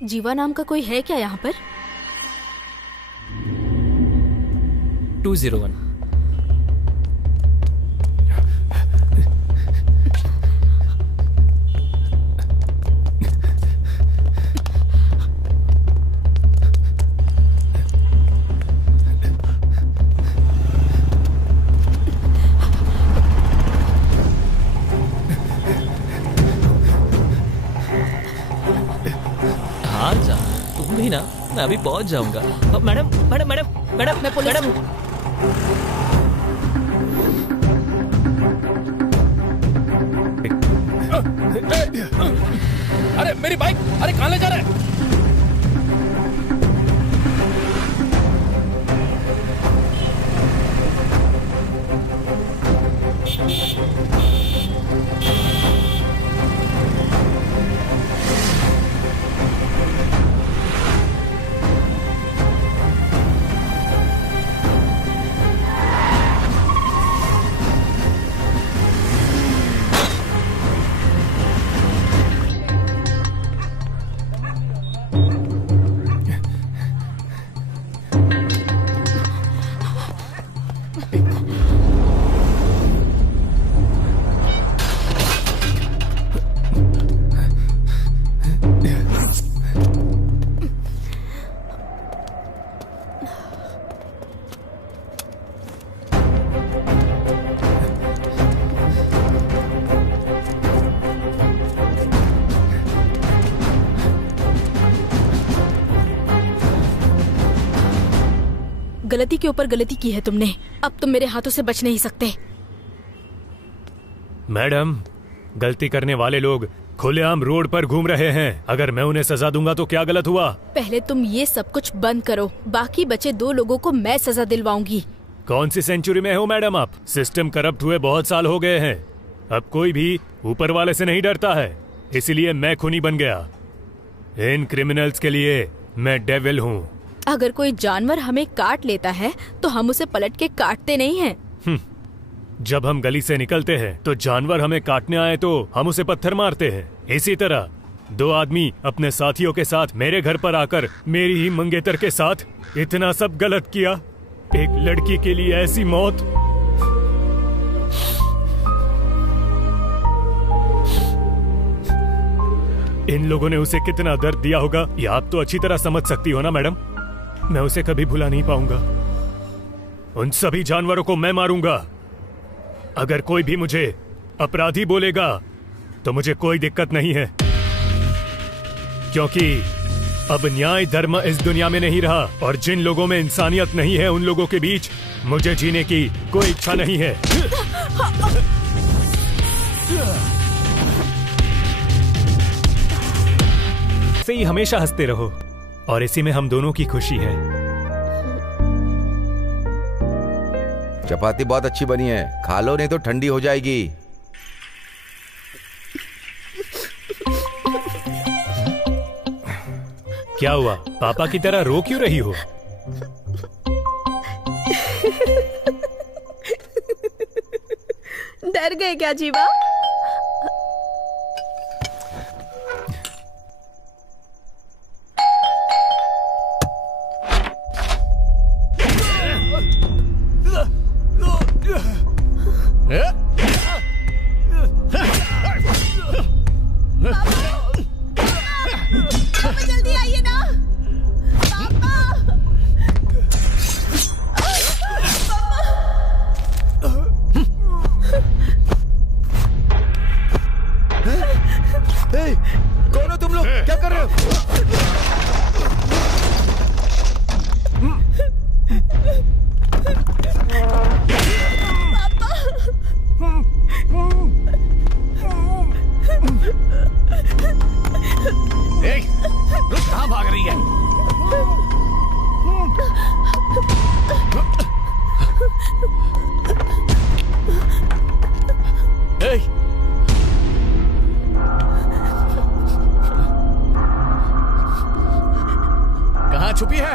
जीवा नाम का कोई है क्या यहाँ पर? 201। हाँ जा, तुम भी ना, मैं अभी पहुंच जाऊंगा। मैडम मैडम मैडम मैडम मैं पुलिस मैडम। अरे मेरी बाइक, अरे कहाँ ले जा रहे हैं? गलती के ऊपर गलती की है तुमने, अब तुम मेरे हाथों से बच नहीं सकते। मैडम, गलती करने वाले लोग खुलेआम रोड पर घूम रहे हैं। अगर मैं उन्हें सजा दूंगा तो क्या गलत हुआ? पहले तुम ये सब कुछ बंद करो, बाकी बचे 2 लोगों को मैं सजा दिलवाऊंगी। कौन सी सेंचुरी में हो मैडम आप? सिस्टम करप्ट हुए बहुत साल हो गए हैं। अब कोई भी ऊपर वाले से नहीं डरता है, इसीलिए मैं खूनी बन गया। इन क्रिमिनल्स के लिए मैं डेविल हूँ। अगर कोई जानवर हमें काट लेता है तो हम उसे पलट के काटते नहीं हैं। जब हम गली से निकलते हैं तो जानवर हमें काटने आए तो हम उसे पत्थर मारते हैं। इसी तरह 2 आदमी अपने साथियों के साथ मेरे घर पर आकर मेरी ही मंगेतर के साथ इतना सब गलत किया। एक लड़की के लिए ऐसी मौत। इन लोगों ने उसे कितना दर्द दिया होगा, ये आप तो अच्छी तरह समझ सकती हो ना मैडम। मैं उसे कभी भुला नहीं पाऊंगा। उन सभी जानवरों को मैं मारूंगा। अगर कोई भी मुझे अपराधी बोलेगा तो मुझे कोई दिक्कत नहीं है, क्योंकि अब न्याय धर्म इस दुनिया में नहीं रहा और जिन लोगों में इंसानियत नहीं है उन लोगों के बीच मुझे जीने की कोई इच्छा नहीं है। से ही हमेशा हंसते रहो और इसी में हम दोनों की खुशी है। चपाती बहुत अच्छी बनी है, खा लो नहीं तो ठंडी हो जाएगी। क्या हुआ, पापा की तरह रो क्यों रही हो? डर गए क्या जीवा? जल्दी आइए ना पापा। कौन हो तुम लोग? क्या कर रहे हो? कहाँ भाग रही है? कहाँ छुपी है?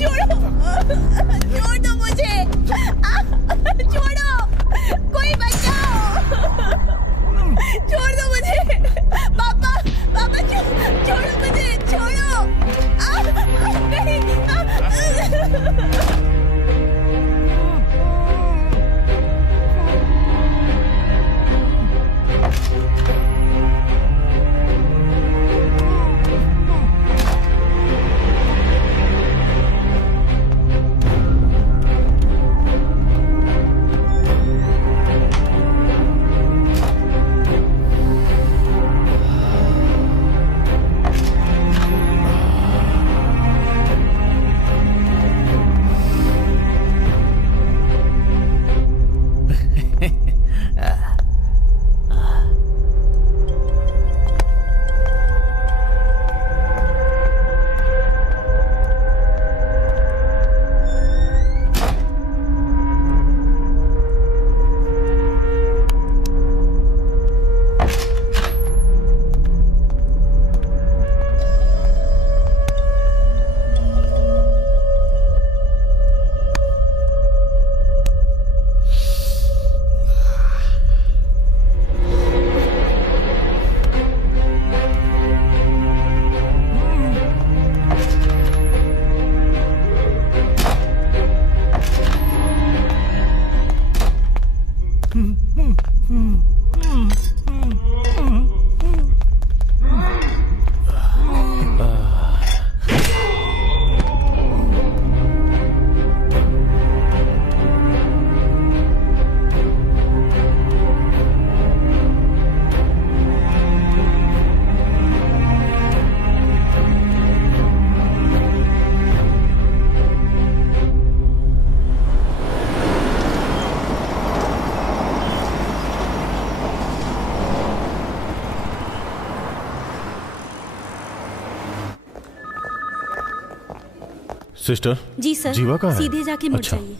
छोड़ो, छोड़ दो मुझे। सिस्टर जी सर, जीवा कहाँ है? सीधे जाके मुड़ अच्छा। जाइए।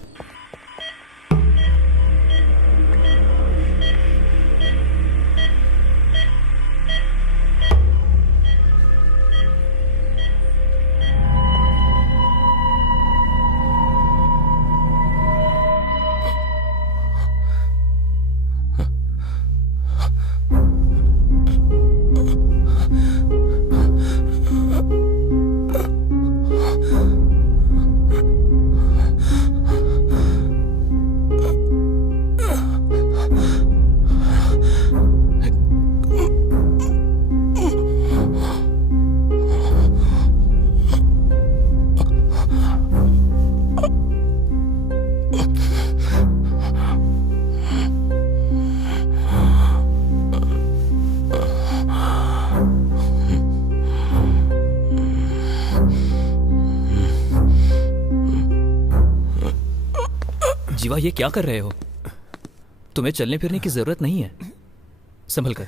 जीवा, ये क्या कर रहे हो? तुम्हें चलने फिरने की जरूरत नहीं है, संभल कर।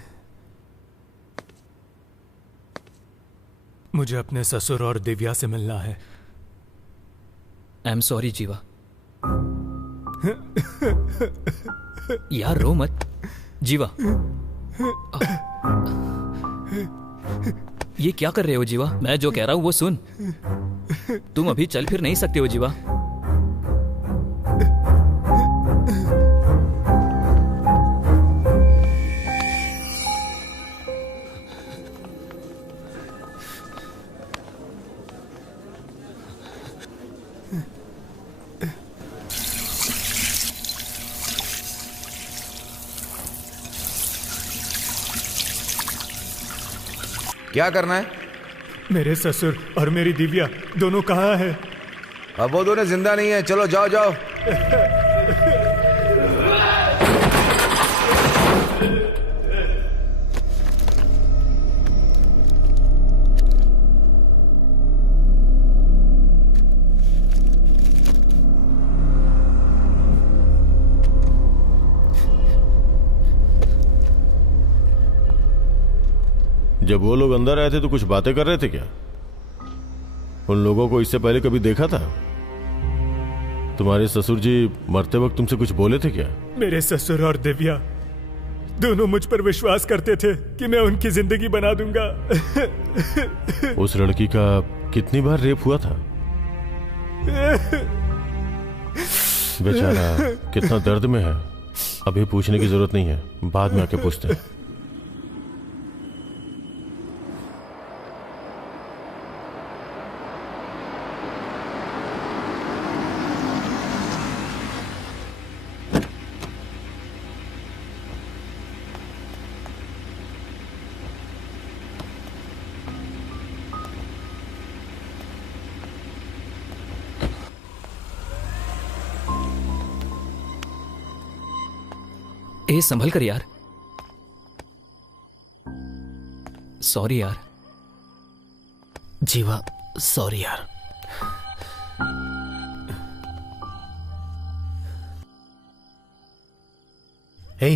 मुझे अपने ससुर और दिव्या से मिलना है। आई एम सॉरी जीवा। यार रो मत जीवा। ये क्या कर रहे हो जीवा? मैं जो कह रहा हूं वो सुन। तुम अभी चल फिर नहीं सकते हो जीवा। क्या करना है? मेरे ससुर और मेरी दिव्या दोनों कहाँ हैं? अब वो दोनों जिंदा नहीं है। चलो जाओ जाओ। जब वो लोग अंदर आए थे तो कुछ बातें कर रहे थे क्या? उन लोगों को इससे पहले कभी देखा था? तुम्हारे ससुर जी मरते वक्त तुमसे कुछ बोले थे क्या? मेरे ससुर और दिव्या दोनों मुझ पर विश्वास करते थे कि मैं उनकी जिंदगी बना दूंगा। उस लड़की का कितनी बार रेप हुआ था? बेचारा कितना दर्द में है। अभी पूछने की जरूरत नहीं है, बाद में आके पूछते हैं। संभल कर यार। सॉरी यार। जीवा सॉरी यार। हे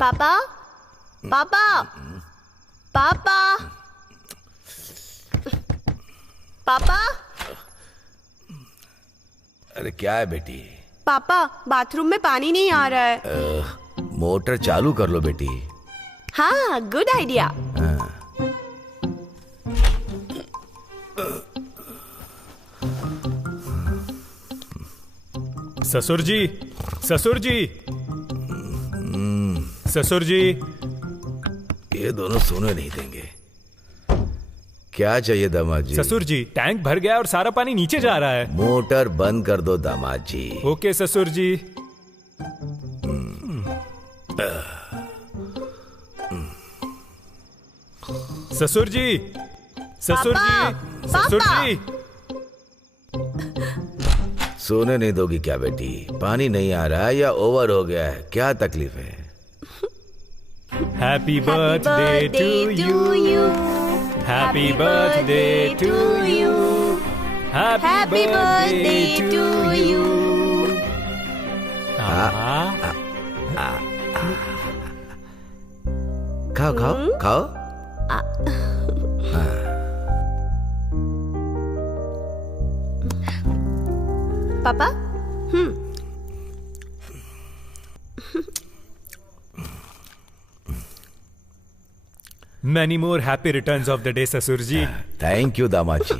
पापा पापा पापा पापा। अरे क्या है बेटी? पापा बाथरूम में पानी नहीं आ रहा है। मोटर चालू कर लो बेटी। हाँ गुड आइडिया। ससुर जी, ससुर जी, ससुर जी। ये दोनों सोने नहीं देंगे। क्या चाहिए दामाद जी? ससुर जी, टैंक भर गया और सारा पानी नीचे जा रहा है। मोटर बंद कर दो दामाद जी। ओके ससुर जी। ससुर जी, ससुर पापा, जी, ससुर पापा। जी। सोने नहीं दोगी क्या बेटी? पानी नहीं आ रहा है या ओवर हो गया है? क्या तकलीफ है? Happy birthday to you, happy birthday to you, happy birthday to you. खाओ खाओ खाओ। पापा Many more happy returns of the day, ससुर जी। थैंक यू दामाद जी।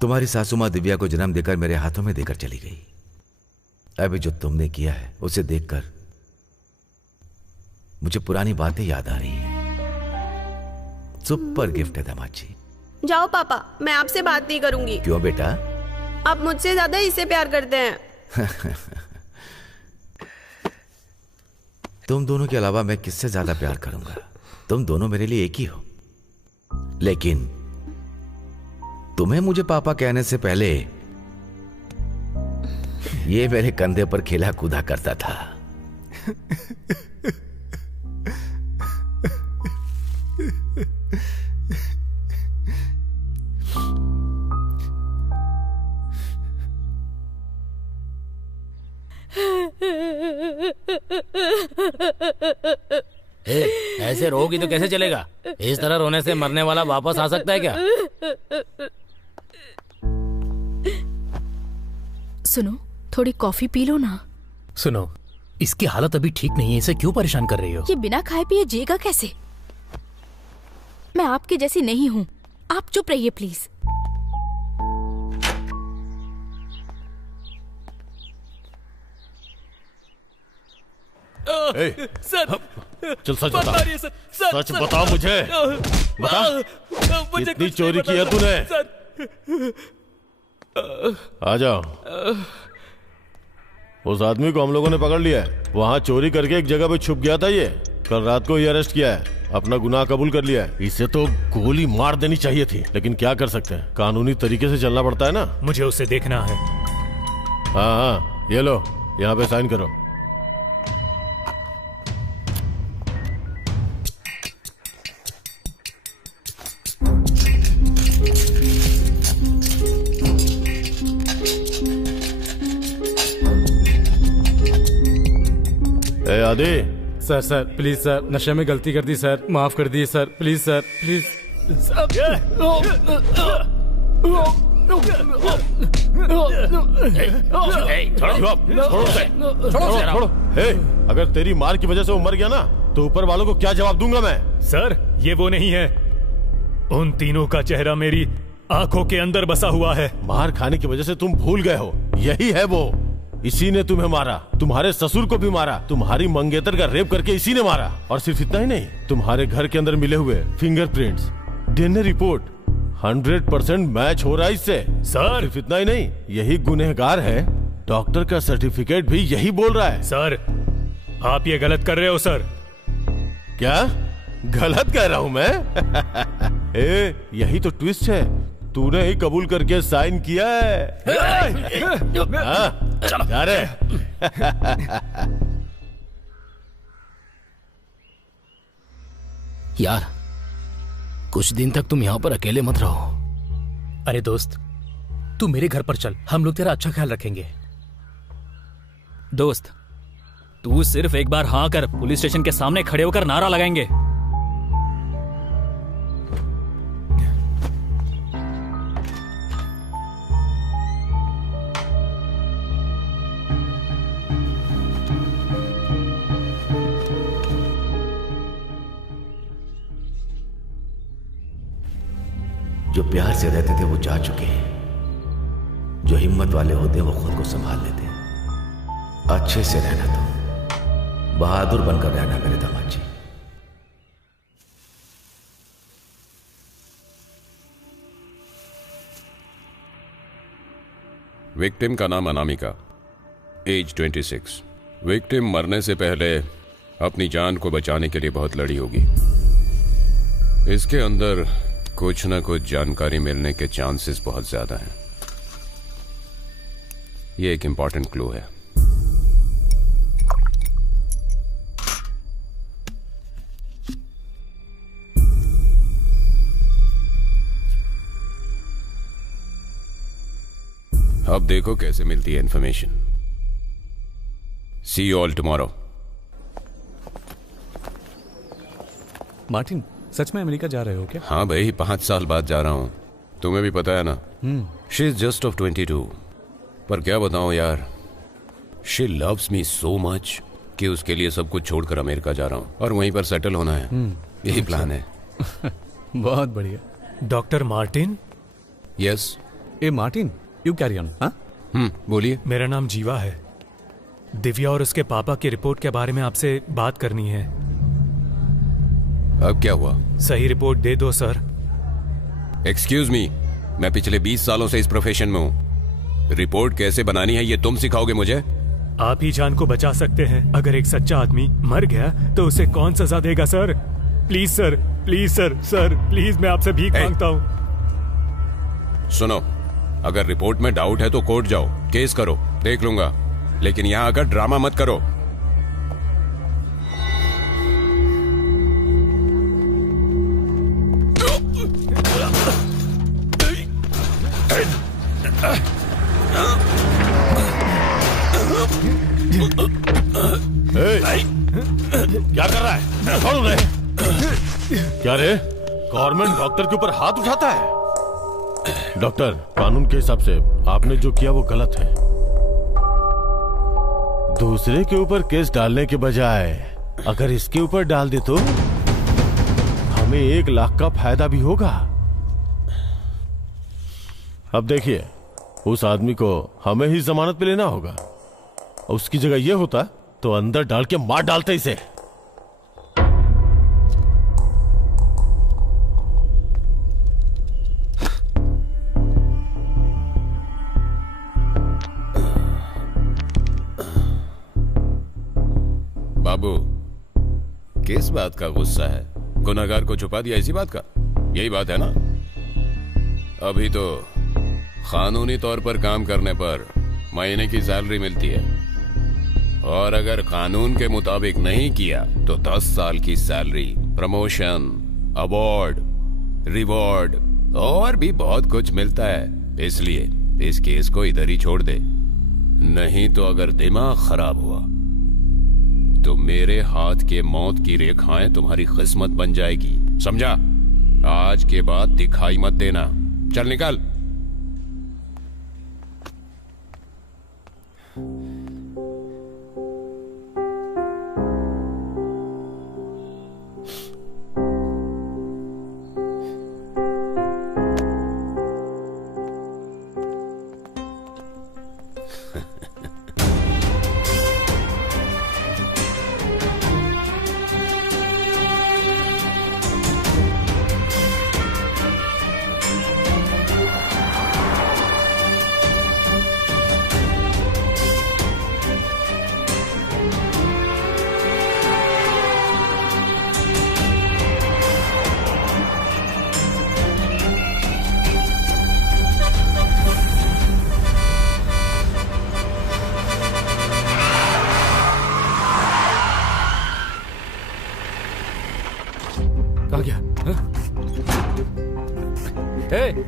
तुम्हारी सासू माँ दिव्या को जन्म देकर मेरे हाथों में देकर चली गई। अभी जो तुमने किया है उसे देखकर मुझे पुरानी बातें याद आ रही हैं। सुपर गिफ्ट है दामाद जी। जाओ पापा, मैं आपसे बात नहीं करूंगी। क्यों बेटा? आप मुझसे ज्यादा इससे प्यार करते हैं। तुम दोनों के अलावा मैं किससे ज्यादा प्यार करूंगा? तुम दोनों मेरे लिए एक ही हो। लेकिन तुम्हें मुझे पापा कहने से पहले ये मेरे कंधे पर खेला कूदा करता था। ऐसे रोगी तो कैसे चलेगा? इस तरह रोने से मरने वाला वापस आ सकता है क्या? सुनो, थोड़ी कॉफी पी लो ना। सुनो, इसकी हालत अभी ठीक नहीं है, इसे क्यों परेशान कर रही हो? ये बिना खाए पिए जिएगा कैसे? मैं आपके जैसी नहीं हूँ। आप चुप रहिए प्लीज। सर, चल सच बता। सच बता मुझे। बता, कितनी चोरी की है तूने? आ जाओ। उस आदमी को हम लोगों ने पकड़ लिया है। वहां चोरी करके एक जगह पे छुप गया था। ये कल रात को ही अरेस्ट किया है। अपना गुनाह कबूल कर लिया है। इसे तो गोली मार देनी चाहिए थी, लेकिन क्या कर सकते हैं, कानूनी तरीके से चलना पड़ता है ना। मुझे उसे देखना है। हाँ हाँ, ये लो, यहाँ पे साइन करो। दे। सर सर प्लीज सर, नशे में गलती कर दी सर, माफ कर दिए सर, प्लीज सर प्लीज। छोड़ो। हे, अगर तेरी मार की वजह से वो मर गया ना तो ऊपर वालों को क्या जवाब दूंगा मैं? सर ये वो नहीं है। उन तीनों का चेहरा मेरी आंखों के अंदर बसा हुआ है। मार खाने की वजह से तुम भूल गए हो, यही है वो। इसी ने तुम्हें मारा, तुम्हारे ससुर को भी मारा, तुम्हारी मंगेतर का रेप करके इसी ने मारा। और सिर्फ इतना ही नहीं, तुम्हारे घर के अंदर मिले हुए फिंगरप्रिंट्स, डीएनए रिपोर्ट 100% मैच हो रहा है इससे। सर सिर्फ इतना ही नहीं, यही गुनहगार है, डॉक्टर का सर्टिफिकेट भी यही बोल रहा है। सर आप ये गलत कर रहे हो सर। क्या गलत कह रहा हूं मैं? यही तो ट्विस्ट है, तूने ही कबूल करके साइन किया है। जा रे। यार कुछ दिन तक तुम यहाँ पर अकेले मत रहो। अरे दोस्त, तू मेरे घर पर चल, हम लोग तेरा अच्छा ख्याल रखेंगे। दोस्त तू सिर्फ एक बार हाँ कर, पुलिस स्टेशन के सामने खड़े होकर नारा लगाएंगे। जो प्यार से रहते थे वो जा चुके हैं, जो हिम्मत वाले होते हैं वो खुद को संभाल लेते हैं। अच्छे से रहना, तुम बहादुर बनकर रहना मेरे दामाद जी। विक्टिम का नाम अनामिका, एज 26। विक्टिम मरने से पहले अपनी जान को बचाने के लिए बहुत लड़ी होगी। इसके अंदर कुछ न कुछ जानकारी मिलने के चांसेस बहुत ज्यादा हैं। यह एक इंपॉर्टेंट क्लू है। अब देखो कैसे मिलती है information. See you all tomorrow. Martin, सच में अमेरिका जा रहे हो क्या? हाँ भाई, 5 साल बाद जा रहा हूँ। तुम्हें भी पता है ना, शी इज जस्ट ऑफ 22। पर क्या बताऊँ यार, she loves me so much कि उसके लिए सब कुछ छोड़कर अमेरिका जा रहा हूँ और वहीं पर सेटल होना है। यही प्लान है। बहुत बढ़िया। Doctor Martin? Yes. A Martin, you carry on. बोलिए। मेरा नाम जीवा है। दिव्या और उसके पापा की रिपोर्ट के बारे में आपसे बात करनी है। अब क्या हुआ? सही रिपोर्ट दे दो सर। एक्सक्यूज मी, मैं पिछले 20 सालों से इस प्रोफेशन में हूँ। रिपोर्ट कैसे बनानी है ये तुम सिखाओगे मुझे? आप ही जान को बचा सकते हैं। अगर एक सच्चा आदमी मर गया तो उसे कौन सजा देगा sir? Please sir, please sir, sir please, मैं आपसे भीख मांगता हूँ। सुनो, अगर रिपोर्ट में डाउट है तो कोर्ट जाओ, केस करो, देख लूंगा, लेकिन यहाँ आकर ड्रामा मत करो। क्या कर रहा है? छोड़ उन्हें। क्या रे, गवर्नमेंट डॉक्टर के ऊपर हाथ उठाता है? डॉक्टर, कानून के हिसाब से आपने जो किया वो गलत है। दूसरे के ऊपर केस डालने के बजाय अगर इसके ऊपर डाल दे तो हमें 1 लाख का फायदा भी होगा। अब देखिए, उस आदमी को हमें ही जमानत पे लेना होगा। उसकी जगह यह होता तो अंदर डाल के मार डालते इसे। बाबू, किस बात का गुस्सा है? गुनहगार को छुपा दिया इसी बात का? यही बात है ना? अभी तो कानूनी तौर पर काम करने पर महीने की सैलरी मिलती है, और अगर कानून के मुताबिक नहीं किया तो 10 साल की सैलरी, प्रमोशन, अवार्ड, रिवॉर्ड और भी बहुत कुछ मिलता है। इसलिए इस केस को इधर ही छोड़ दे, नहीं तो अगर दिमाग खराब हुआ तो मेरे हाथ के मौत की रेखाएं तुम्हारी किस्मत बन जाएगी, समझा? आज के बाद दिखाई मत देना। चल निकल।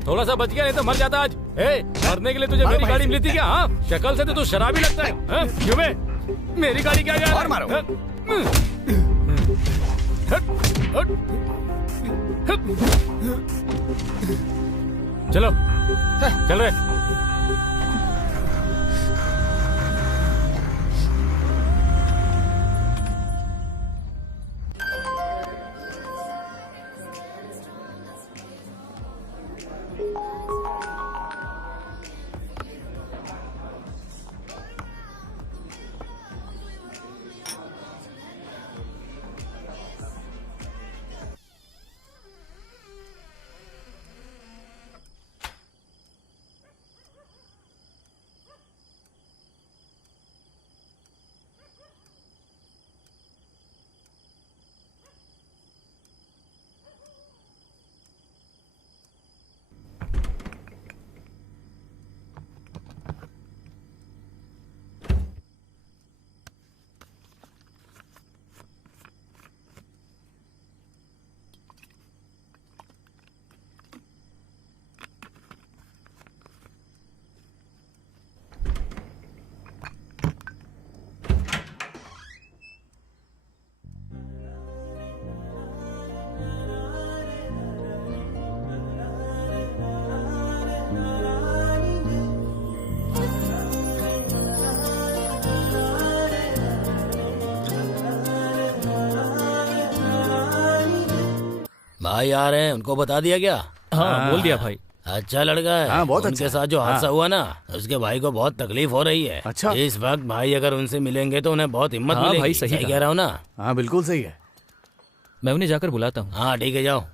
थोड़ा सा बच गया, नहीं तो मर जाता आज। मरने के लिए तुझे मेरी गाड़ी मिली थी क्या? हाँ, शक्ल से तो तू शराबी लगता है। क्यों बे? मेरी गाड़ी क्या गया? और मारो। चलो चल रहे। भाई आ रहे हैं, उनको बता दिया क्या? हाँ बोल दिया भाई। अच्छा लड़का है। हाँ, बहुत उनके अच्छा। साथ जो हादसा हाँ। हुआ ना, उसके भाई को बहुत तकलीफ हो रही है। अच्छा। इस वक्त भाई अगर उनसे मिलेंगे तो उन्हें बहुत हिम्मत हाँ, मिलेगी। भाई सही कह रहा हूँ ना? हाँ बिल्कुल सही है। मैं उन्हें जाकर बुलाता हूँ। हाँ ठीक है, जाओ।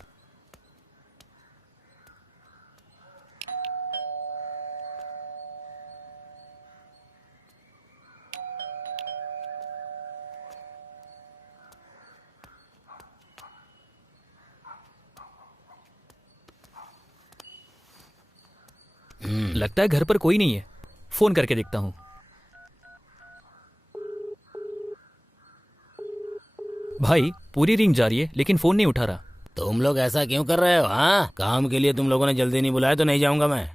लगता है घर पर कोई नहीं है, फोन करके देखता हूँ। भाई पूरी रिंग जा रही है लेकिन फोन नहीं उठा रहा। तुम लोग ऐसा क्यों कर रहे हो? हाँ, काम के लिए तुम लोगों ने जल्दी नहीं बुलाया तो नहीं जाऊंगा मैं।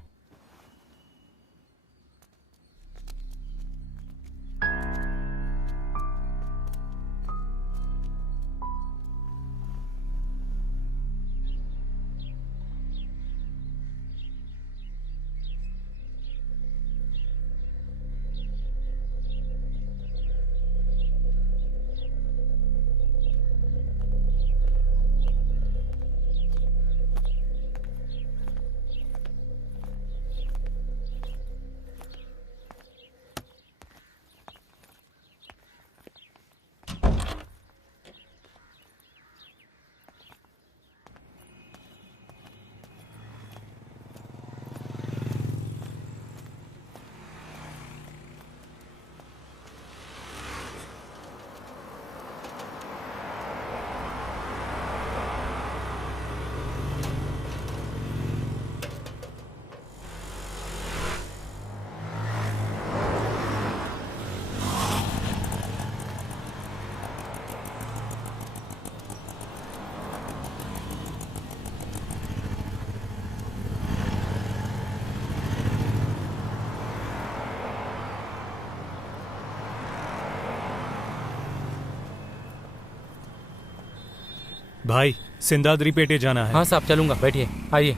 भाई सिंदाद्री पेटे जाना है। हाँ साहब चलूंगा, बैठिए, आइए।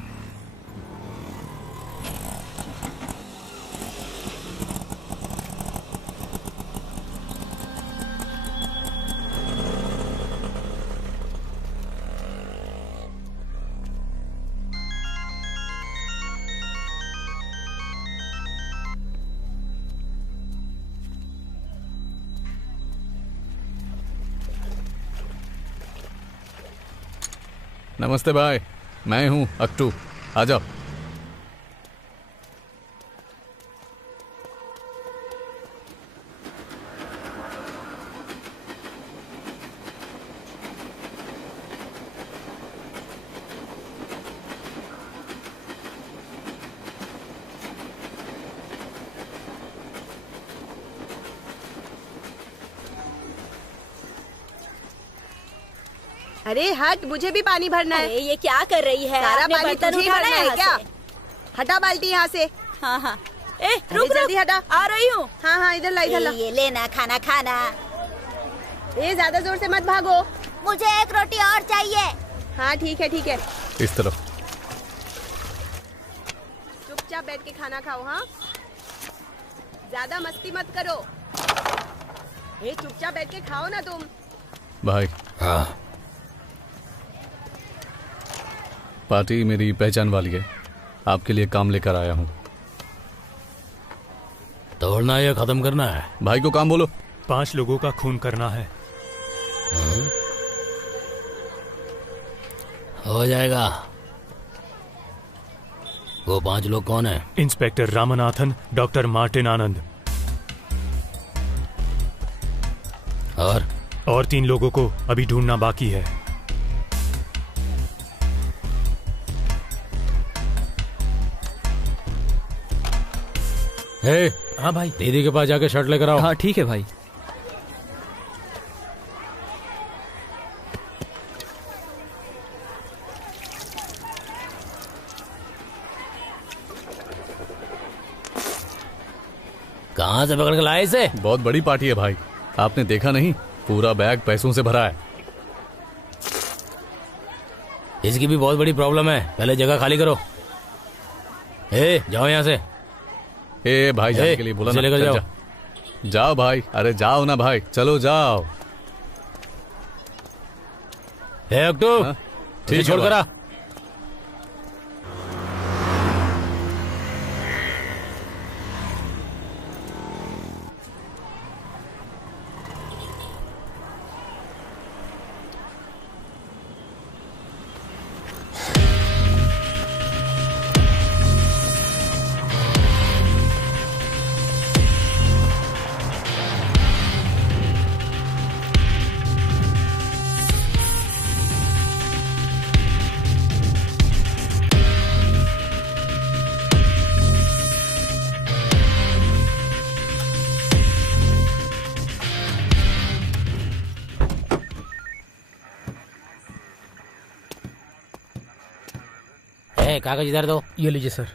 नमस्ते भाई, मैं हूँ अक्टू, आ जाओ। अरे हट, मुझे भी पानी भरना है। ये क्या कर रही है? सारा आपने पानी बर्तन तुझे ही उठाना भरना है क्या? हटा बाल्टी यहाँ से। हाँ हाँ। रुक जल्दी हटा। आ रही हूँ। हाँ हाँ, इधर ला, इधर ला। ये लेना, खाना खाना। ज्यादा जोर से मत भागो। मुझे एक रोटी और चाहिए। हाँ ठीक है ठीक है। इस तरफ। चुपचाप बैठ के खाना खाओ। हाँ, ज्यादा मस्ती मत करो। चुपचाप बैठ के खाओ ना तुम। भाई। हाँ। पार्टी मेरी पहचान वाली है, आपके लिए काम लेकर आया हूँ। तोड़ना या खत्म करना है? भाई को काम बोलो। 5 लोगों का खून करना है। हो जाएगा। वो 5 लोग कौन है? इंस्पेक्टर रामनाथन, डॉक्टर मार्टिन आनंद और 3 लोगों को अभी ढूंढना बाकी है। हाँ भाई, दीदी के पास जाके शर्ट लेकर आओ। हाँ ठीक है भाई। कहाँ से पकड़ के लाए इसे? बहुत बड़ी पार्टी है भाई, आपने देखा नहीं? पूरा बैग पैसों से भरा है। इसकी भी बहुत बड़ी प्रॉब्लम है, पहले जगह खाली करो। जाओ यहाँ से। भाई जाने के लिए बोला ना, लेकर जाओ। जाओ भाई, अरे जाओ ना भाई, चलो जाओ। अक्टू, ठीक छोड़ कर आ। कागज इधर दो। ये लीजिए सर।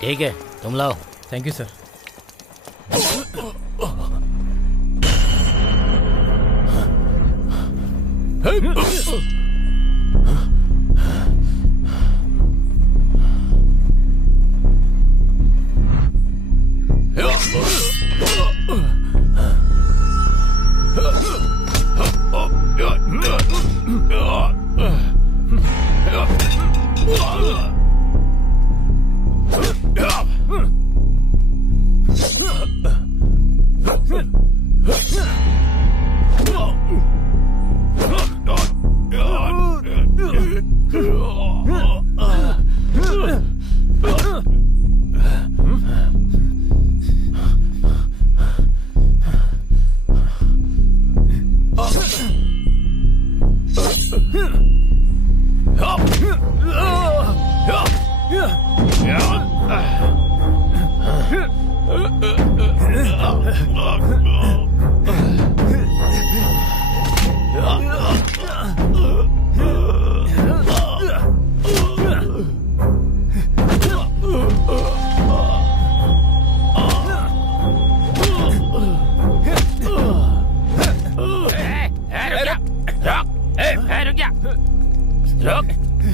ठीक है, तुम लाओ। Thank you sir.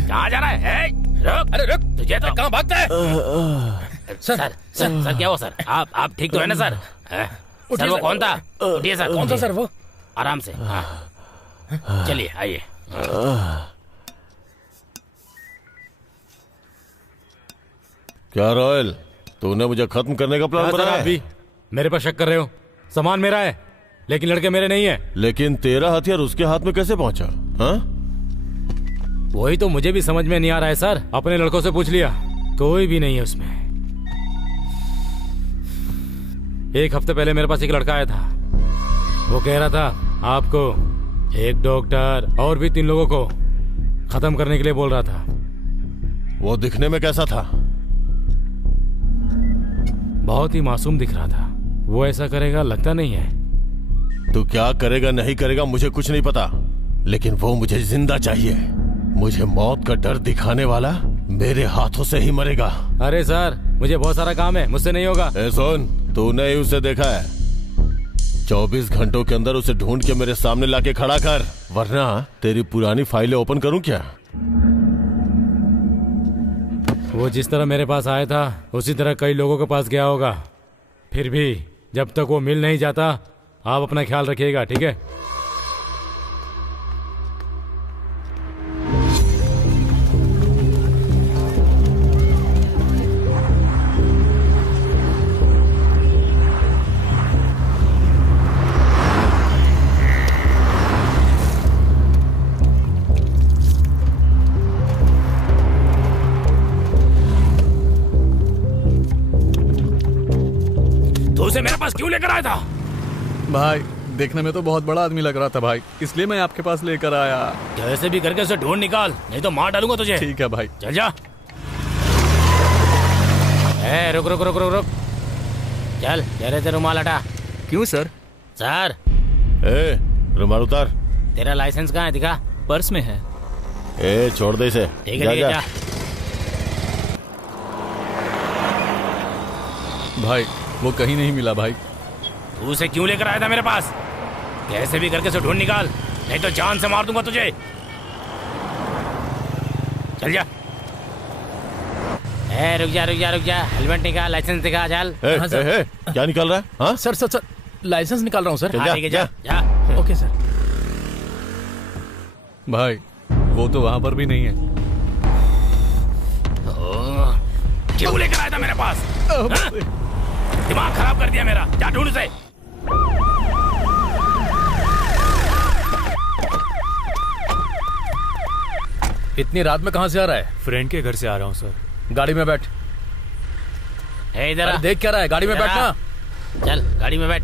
कहाँ जा रहा है? रुक, अरे रुक, तुझे तो कहाँ भागता है? सर क्या हुआ सर? आप ठीक तो है ना सर? सर वो कौन था? उठिए सर। कौन था सर वो? आराम से। हाँ चलिए आइए। क्या रॉयल, तूने मुझे खत्म करने का प्लान बनाया? अभी मेरे पर शक कर रहे हो? सामान मेरा है लेकिन लड़के मेरे नहीं है। लेकिन तेरा हथियार उसके हाथ में कैसे पहुंचा? हाँ? वही तो मुझे भी समझ में नहीं आ रहा है सर। अपने लड़कों से पूछ लिया, कोई भी नहीं है उसमें। एक हफ्ते पहले मेरे पास एक लड़का आया था। वो कह रहा था आपको, एक डॉक्टर और भी 3 लोगों को खत्म करने के लिए बोल रहा था। वो दिखने में कैसा था? बहुत ही मासूम दिख रहा था। वो ऐसा करेगा लगता नहीं है। तू क्या करेगा नहीं करेगा मुझे कुछ नहीं पता, लेकिन वो मुझे जिंदा चाहिए। मुझे मौत का डर दिखाने वाला मेरे हाथों से ही मरेगा। अरे सर मुझे बहुत सारा काम है, मुझसे नहीं होगा। सुन, तूने ही उसे देखा है। 24 घंटों के अंदर उसे ढूंढ के मेरे सामने लाके खड़ा कर, वरना तेरी पुरानी फाइलें ओपन करूं क्या? वो जिस तरह मेरे पास आया था उसी तरह कई लोगों के पास गया होगा। फिर भी जब तक वो मिल नहीं जाता आप अपना ख्याल रखिएगा, ठीक है? उसे मेरे पास क्यों लेकर आया था? भाई देखने में तो बहुत बड़ा आदमी लग रहा था भाई, इसलिए मैं आपके पास लेकर आया। जैसे भी करके उसे ढूंढ निकाल, नहीं तो मार डालूंगा तुझे। ठीक है भाई। चल जा। रुक रुक रुक रुक रुक। चल चेहरे से रुमाल हटा। क्यों सर? सर रुमाल उतार। तेरा लाइसेंस कहाँ है? दिखा। पर्स में है। छोड़ दे इसे। ठीक है जा। भाई वो कहीं नहीं मिला भाई। तू उसे क्यों लेकर आया था मेरे पास? कैसे भी करके उसे ढूंढ निकाल, नहीं तो जान से मार दूंगा तुझे। चल जा। रुक जा रुक जा रुक जा। हेलमेट निकाल, लाइसेंस दिखा। चल। क्या निकाल रहा है? हाँ? सर लाइसेंस निकाल रहा हूँ सर। ठीक है जा। Okay sir. भाई वो तो वहां पर भी नहीं है। क्यों लेकर आया था मेरे पास? दिमाग खराब कर दिया मेरा। जा ढूंढ उसे। इतनी रात में कहाँ से आ रहा है? फ्रेंड के घर से आ रहा हूँ सर। गाड़ी में बैठ। इधर देख क्या रहा है? गाड़ी में बैठना। चल गाड़ी में बैठ।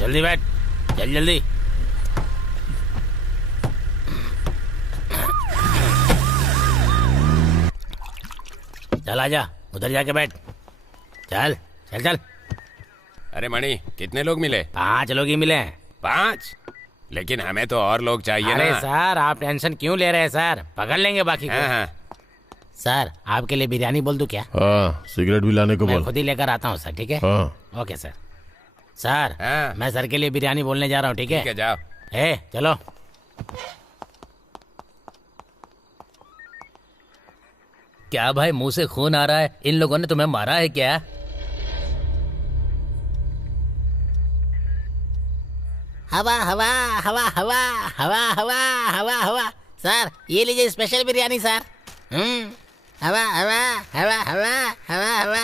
जल्दी बैठ, चल जल्दी। चल आजा, उधर जाके बैठ। चल चल चल। अरे मणि, कितने लोग मिले? 5 लोग ही मिले। 5? लेकिन हमें तो और लोग चाहिए ना। अरे सर आप टेंशन क्यों ले रहे हैं सर? पकड़ लेंगे बाकी को। हाँ। सर आपके लिए बिरयानी बोल दूं क्या? हाँ, सिगरेट भी लाने को बोल। मैं खुद ही लेकर आता हूँ सर, ठीक है? हाँ। Okay sir. सर हाँ। मैं सर के लिए बिरयानी बोलने जा रहा हूँ, ठीक है? ठीक है, जाओ। चलो। क्या भाई मुंह से खून आ रहा है? इन लोगों ने तुम्हें मारा है क्या? हवा हवा हवा हवा हवा हवा हवा हवा। सर ये लीजिए स्पेशल बिरयानी सर। हवा हवा हवा हवा हवा हवा।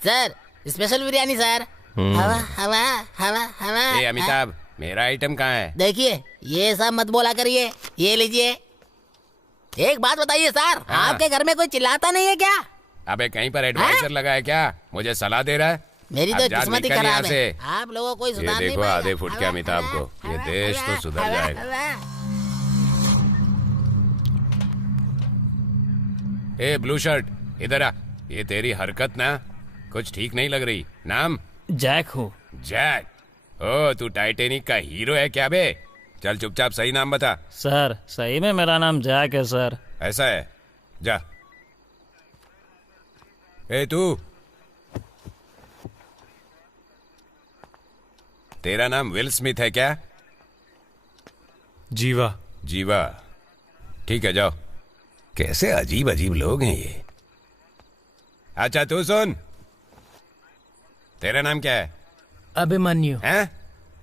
Sir special biryani sir. हवा हवा हवा हवा। अमिताभ, मेरा आइटम कहाँ है? देखिए ये सब मत बोला करिए। ये लीजिए। एक बात बताइए सर, आपके घर में कोई चिल्लाता नहीं है क्या? अबे कहीं पर एडवाइजर लगा है क्या? मुझे सलाह दे रहा है? मेरी तो किस्मत ही खराब है। आप लोगों को सुधार नहीं देखो आधे फुट के अमिताभ को, ये देश तो सुधर जाएगा। ब्लू शर्ट इधर आ। ये तेरी हरकत ना कुछ ठीक नहीं लग रही। नाम? जैक हूँ। जैक? ओ तू टाइटेनिक का हीरो है क्या बे? चल चुपचाप सही नाम बता। सर सही में मेरा नाम जैक है सर। ऐसा है? जा। तू, तेरा नाम विल स्मिथ है क्या? जीवा। जीवा, ठीक है जाओ। कैसे अजीब अजीब लोग हैं ये। अच्छा तू सुन, तेरा नाम क्या है? अभिमन्यु। हैं?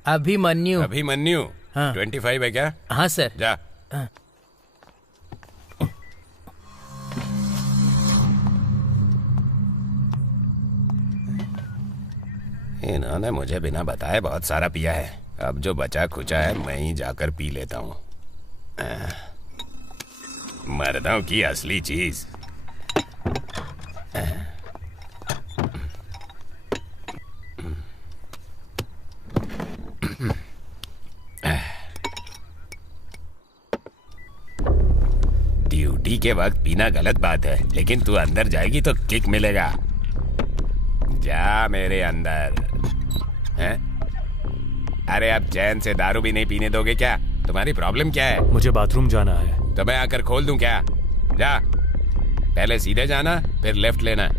अभिमन्यु। अभिमन्यु। हाँ। 25 है क्या? हाँ सर। जा। हाँ। इन्होंने मुझे बिना बताए बहुत सारा पिया है। अब जो बचा खुचा है मैं ही जाकर पी लेता हूँ। मर्दों की असली चीज। ड्यूटी के वक्त पीना गलत बात है, लेकिन तू अंदर जाएगी तो किक मिलेगा। जा मेरे अंदर। हैं? अरे अब चैन से दारू भी नहीं पीने दोगे क्या? तुम्हारी प्रॉब्लम क्या है? मुझे बाथरूम जाना है। तो मैं आकर खोल दूं क्या? जा, पहले सीधे जाना फिर लेफ्ट लेना।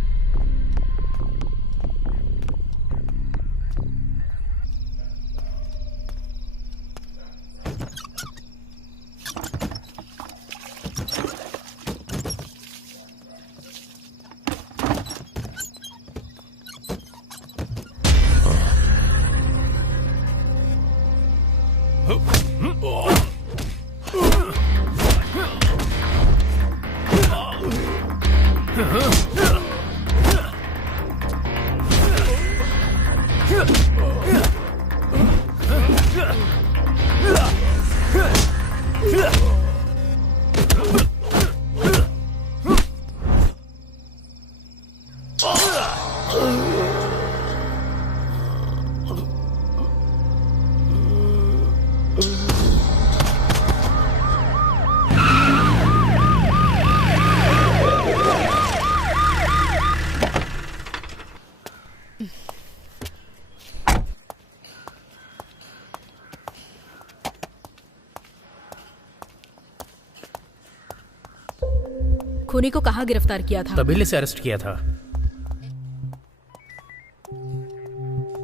खूनी को कहाँ गिरफ्तार किया था? तबीले से अरेस्ट किया था।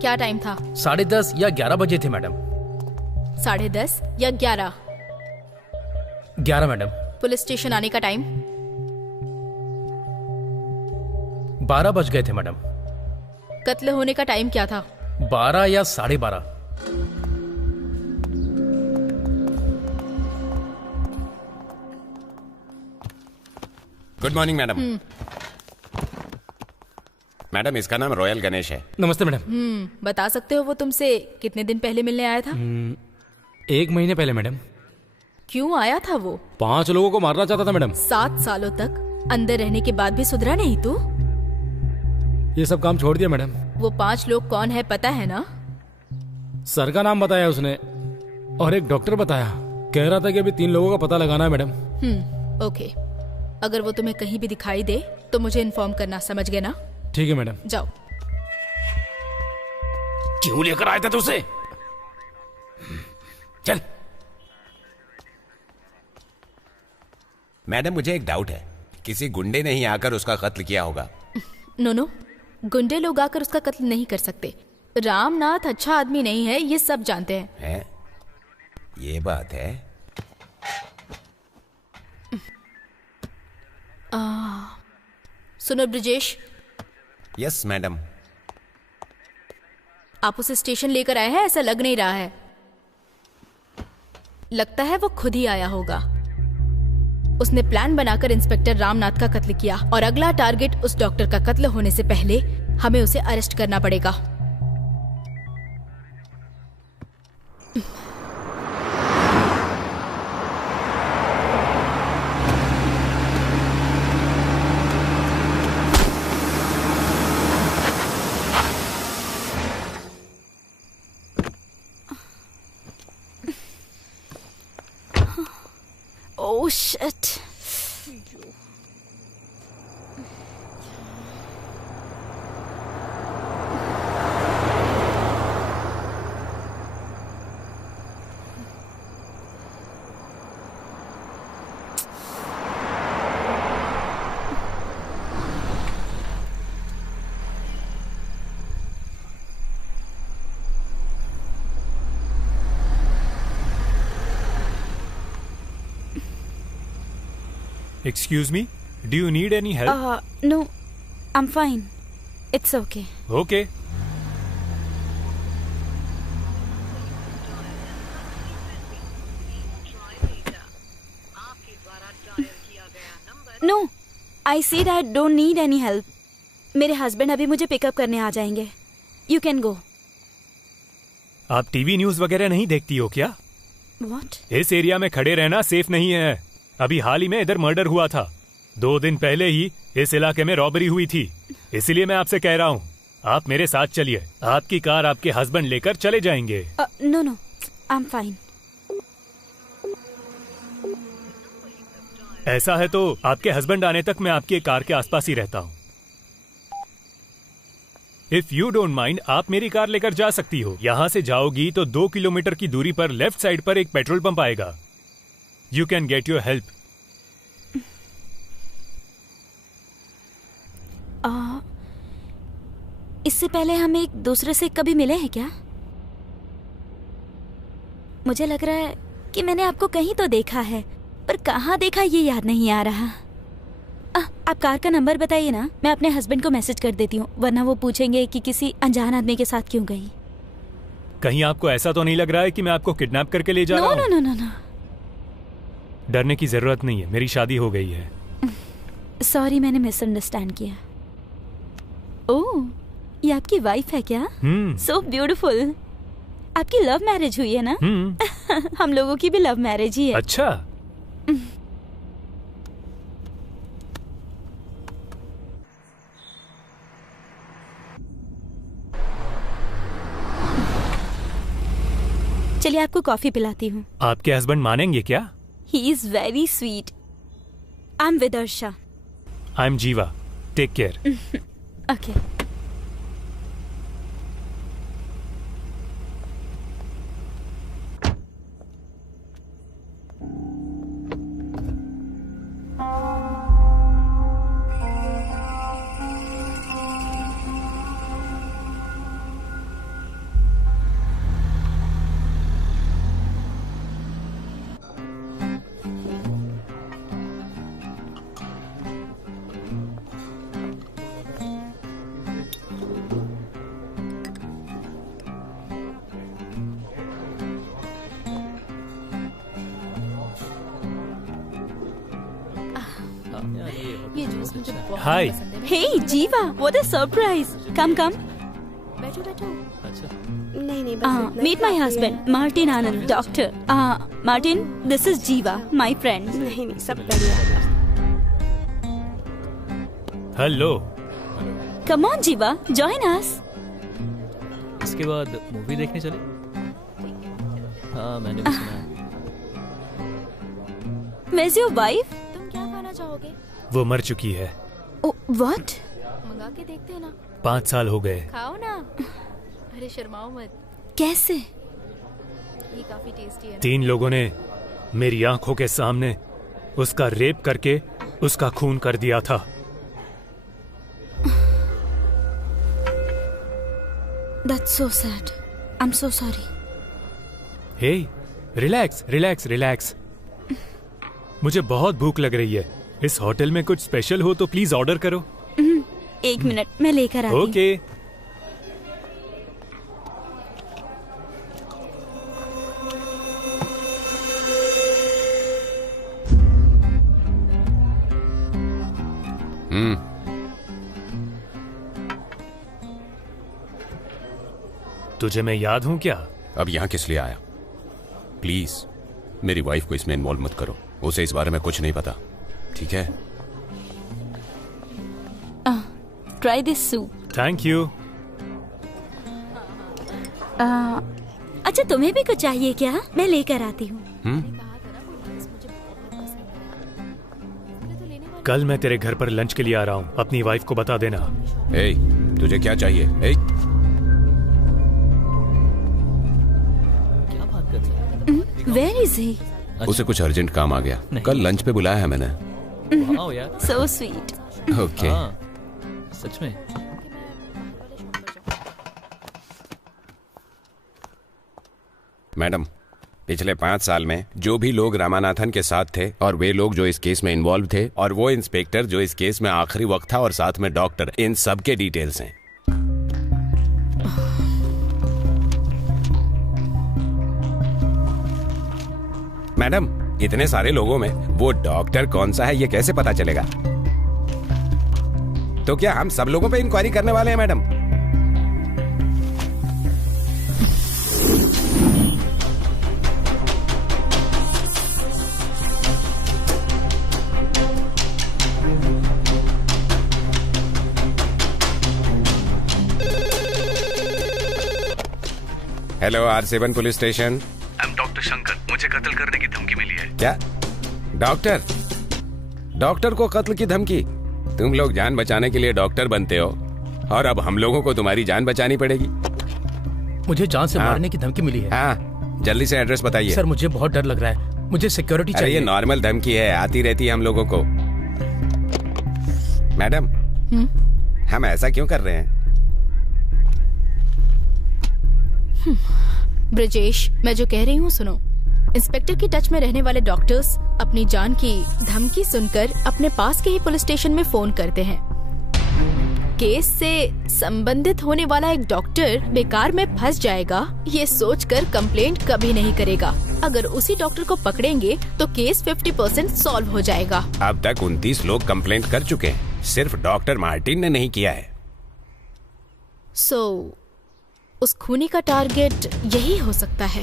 क्या टाइम था? 10:30 या 11 बजे थे मैडम। 10:30 या 11? 11 मैडम। पुलिस स्टेशन आने का टाइम? 12 बज गए थे मैडम। कत्ल होने का टाइम क्या था? 12 या 12:30। Good morning madam. मैडम इसका नाम रॉयल गणेश है। नमस्ते मैडम। बता सकते हो वो तुमसे कितने दिन पहले मिलने आया था? 1 महीने पहले मैडम। क्यों आया था वो? 5 लोगों को मारना चाहता था मैडम। 7 सालों तक अंदर रहने के बाद भी सुधरा नहीं तू? ये सब काम छोड़ दिया मैडम। वो 5 लोग कौन है पता है ना? सर का नाम बताया उसने और एक डॉक्टर बताया। कह रहा था कि अभी 3 लोगों का पता लगाना है मैडम। ओके, अगर वो तुम्हें कहीं भी दिखाई दे तो मुझे इन्फॉर्म करना, समझ गए ना? ठीक है मैडम। जाओ। क्यों लेकर आया था तू उसे? चल। मैडम मुझे एक डाउट है, किसी गुंडे ने ही आकर उसका कत्ल किया होगा। नो, गुंडे लोग आकर उसका कत्ल नहीं कर सकते। रामनाथ अच्छा आदमी नहीं है, ये सब जानते हैं। ये बात है। सुनो ब्रिजेश। Yes madam. आप उसे स्टेशन लेकर आए हैं, ऐसा लग नहीं रहा है। लगता है वो खुद ही आया होगा। उसने प्लान बनाकर इंस्पेक्टर रामनाथ का कत्ल किया और अगला टारगेट उस डॉक्टर का कत्ल होने से पहले हमें उसे अरेस्ट करना पड़ेगा। Oh shit. Excuse me, do you need any help? No, I am fine, it's okay. Okay. No, I said I don't need any help. मेरे हस्बैंड अभी मुझे पिकअप करने आ जाएंगे। You can go. आप टीवी न्यूज वगैरह नहीं देखती हो क्या? What? इस एरिया में खड़े रहना सेफ नहीं है। अभी हाल ही में इधर मर्डर हुआ था। 2 दिन पहले ही इस इलाके में रॉबरी हुई थी। इसलिए मैं आपसे कह रहा हूँ, आप मेरे साथ चलिए। आपकी कार आपके हस्बैंड लेकर चले जाएंगे। No no, I am fine. ऐसा है तो आपके हस्बैंड आने तक मैं आपकी कार के आसपास ही रहता हूँ। इफ यू डोंट माइंड, आप मेरी कार लेकर जा सकती हो। यहाँ से जाओगी तो 2 किलोमीटर की दूरी पर लेफ्ट साइड पर एक पेट्रोल पंप आएगा। You can get your help. इससे पहले हम एक दूसरे से कभी मिले हैं क्या? मुझे लग रहा है कि मैंने आपको कहीं तो देखा है, पर कहाँ देखा ये याद नहीं आ रहा। आप कार का नंबर बताइए ना, मैं अपने हस्बैंड को मैसेज कर देती हूँ, वरना वो पूछेंगे कि किसी अनजान आदमी के साथ क्यों गई। कहीं आपको ऐसा तो नहीं लग रहा है कि मैं आपको किडनैप करके ले जा रहा हूँ? No no no no. डरने की जरूरत नहीं है, मेरी शादी हो गई है। सॉरी, मैंने मिसअंडरस्टैंड किया। ओह, ये आपकी वाइफ है क्या? So beautiful. आपकी लव मैरिज हुई है ना? हम लोगों की भी लव मैरिज ही है। अच्छा। चलिए आपको कॉफी पिलाती हूँ। आपके हस्बैंड मानेंगे क्या? He is very sweet. I am Vidarsha. I am Jeeva. Take care. Okay. Hi. Hey Jeeva, what a surprise. कम कम। बैठो बैठो। नहीं बस meet my husband Martin Anand, doctor. Martin, this is Jeeva, my friend. नहीं सब बढ़िया। Hello. Come on Jeeva, join us. इसके बाद movie देखने चले? हाँ, मैंने भी सुना है। Where's your wife? तुम क्या खाना चाहोगे? वो मर चुकी है। Oh, what? मंगा के देखते हैं ना। 5 साल हो गए। खाओ ना। अरे शर्माओ मत। कैसे? ये काफी टेस्टी है। 3 लोगों ने मेरी आंखों के सामने उसका रेप करके उसका खून कर दिया था। That's so sad. I'm so sorry. Hey, relax relax relax. मुझे बहुत भूख लग रही है। इस होटल में कुछ स्पेशल हो तो प्लीज ऑर्डर करो। 1 मिनट, मैं लेकर आती हूँ। ओके। तुझे मैं याद हूं क्या? अब यहाँ किस लिए आया? प्लीज मेरी वाइफ को इसमें इन्वॉल्व मत करो। उसे इस बारे में कुछ नहीं पता, ठीक है? Try this soup. Thank you. अच्छा, तुम्हें भी कुछ चाहिए क्या? मैं लेकर आती हूँ। कल मैं तेरे घर पर लंच के लिए आ रहा हूँ, अपनी वाइफ को बता देना। ए, तुझे क्या चाहिए? ए? Where is he? उसे कुछ अर्जेंट काम आ गया। कल लंच पे बुलाया है मैंने। वाओ यार। So sweet. ओके। सच में? मैडम, पिछले 5 साल में जो भी लोग रामानाथन के साथ थे और वे लोग जो इस केस में इन्वॉल्व थे और वो इंस्पेक्टर जो इस केस में आखिरी वक्त था और साथ में डॉक्टर, इन सब के डिटेल्स हैं। मैडम, इतने सारे लोगों में वो डॉक्टर कौन सा है ये कैसे पता चलेगा? तो क्या हम सब लोगों पे इंक्वायरी करने वाले हैं madam? Hello, R7 police station. Doctor Shankar, मुझे कत्ल करने की धमकी मिली है। क्या? डॉक्टर को कत्ल की धमकी? तुम लोग जान बचाने के लिए डॉक्टर बनते हो और अब हम लोगों को तुम्हारी जान बचानी पड़ेगी। मुझे जान से मारने की धमकी मिली है। हाँ, जल्दी से एड्रेस बताइए। सर, मुझे बहुत डर लग रहा है, मुझे सिक्योरिटी चाहिए। ये नॉर्मल धमकी है, आती रहती है हम लोगों को। मैडम, हम ऐसा क्यों कर रहे हैं? ब्रजेश, मैं जो कह रही हूँ सुनो। इंस्पेक्टर की टच में रहने वाले डॉक्टर्स अपनी जान की धमकी सुनकर अपने पास के ही पुलिस स्टेशन में फोन करते हैं। केस से संबंधित होने वाला एक डॉक्टर बेकार में फंस जाएगा ये सोचकर कंप्लेंट कभी नहीं करेगा। अगर उसी डॉक्टर को पकड़ेंगे तो केस 50% सॉल्व हो जाएगा। अब तक 29 लोग कंप्लेंट कर चुके हैं, सिर्फ डॉक्टर मार्टिन ने नहीं किया है। उस खूनी का टारगेट यही हो सकता है।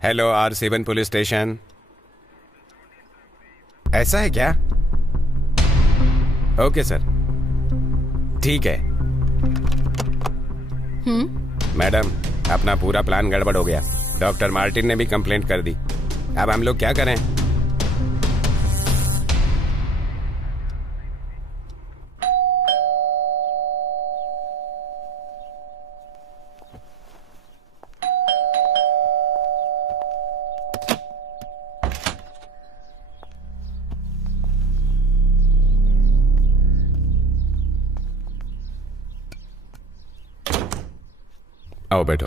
Hello, R7 police station. ऐसा है क्या? ओके सर, ठीक है। मैडम, अपना पूरा प्लान गड़बड़ हो गया। डॉक्टर मार्टिन ने भी कंप्लेंट कर दी। अब हम लोग क्या करें? आओ बैठो।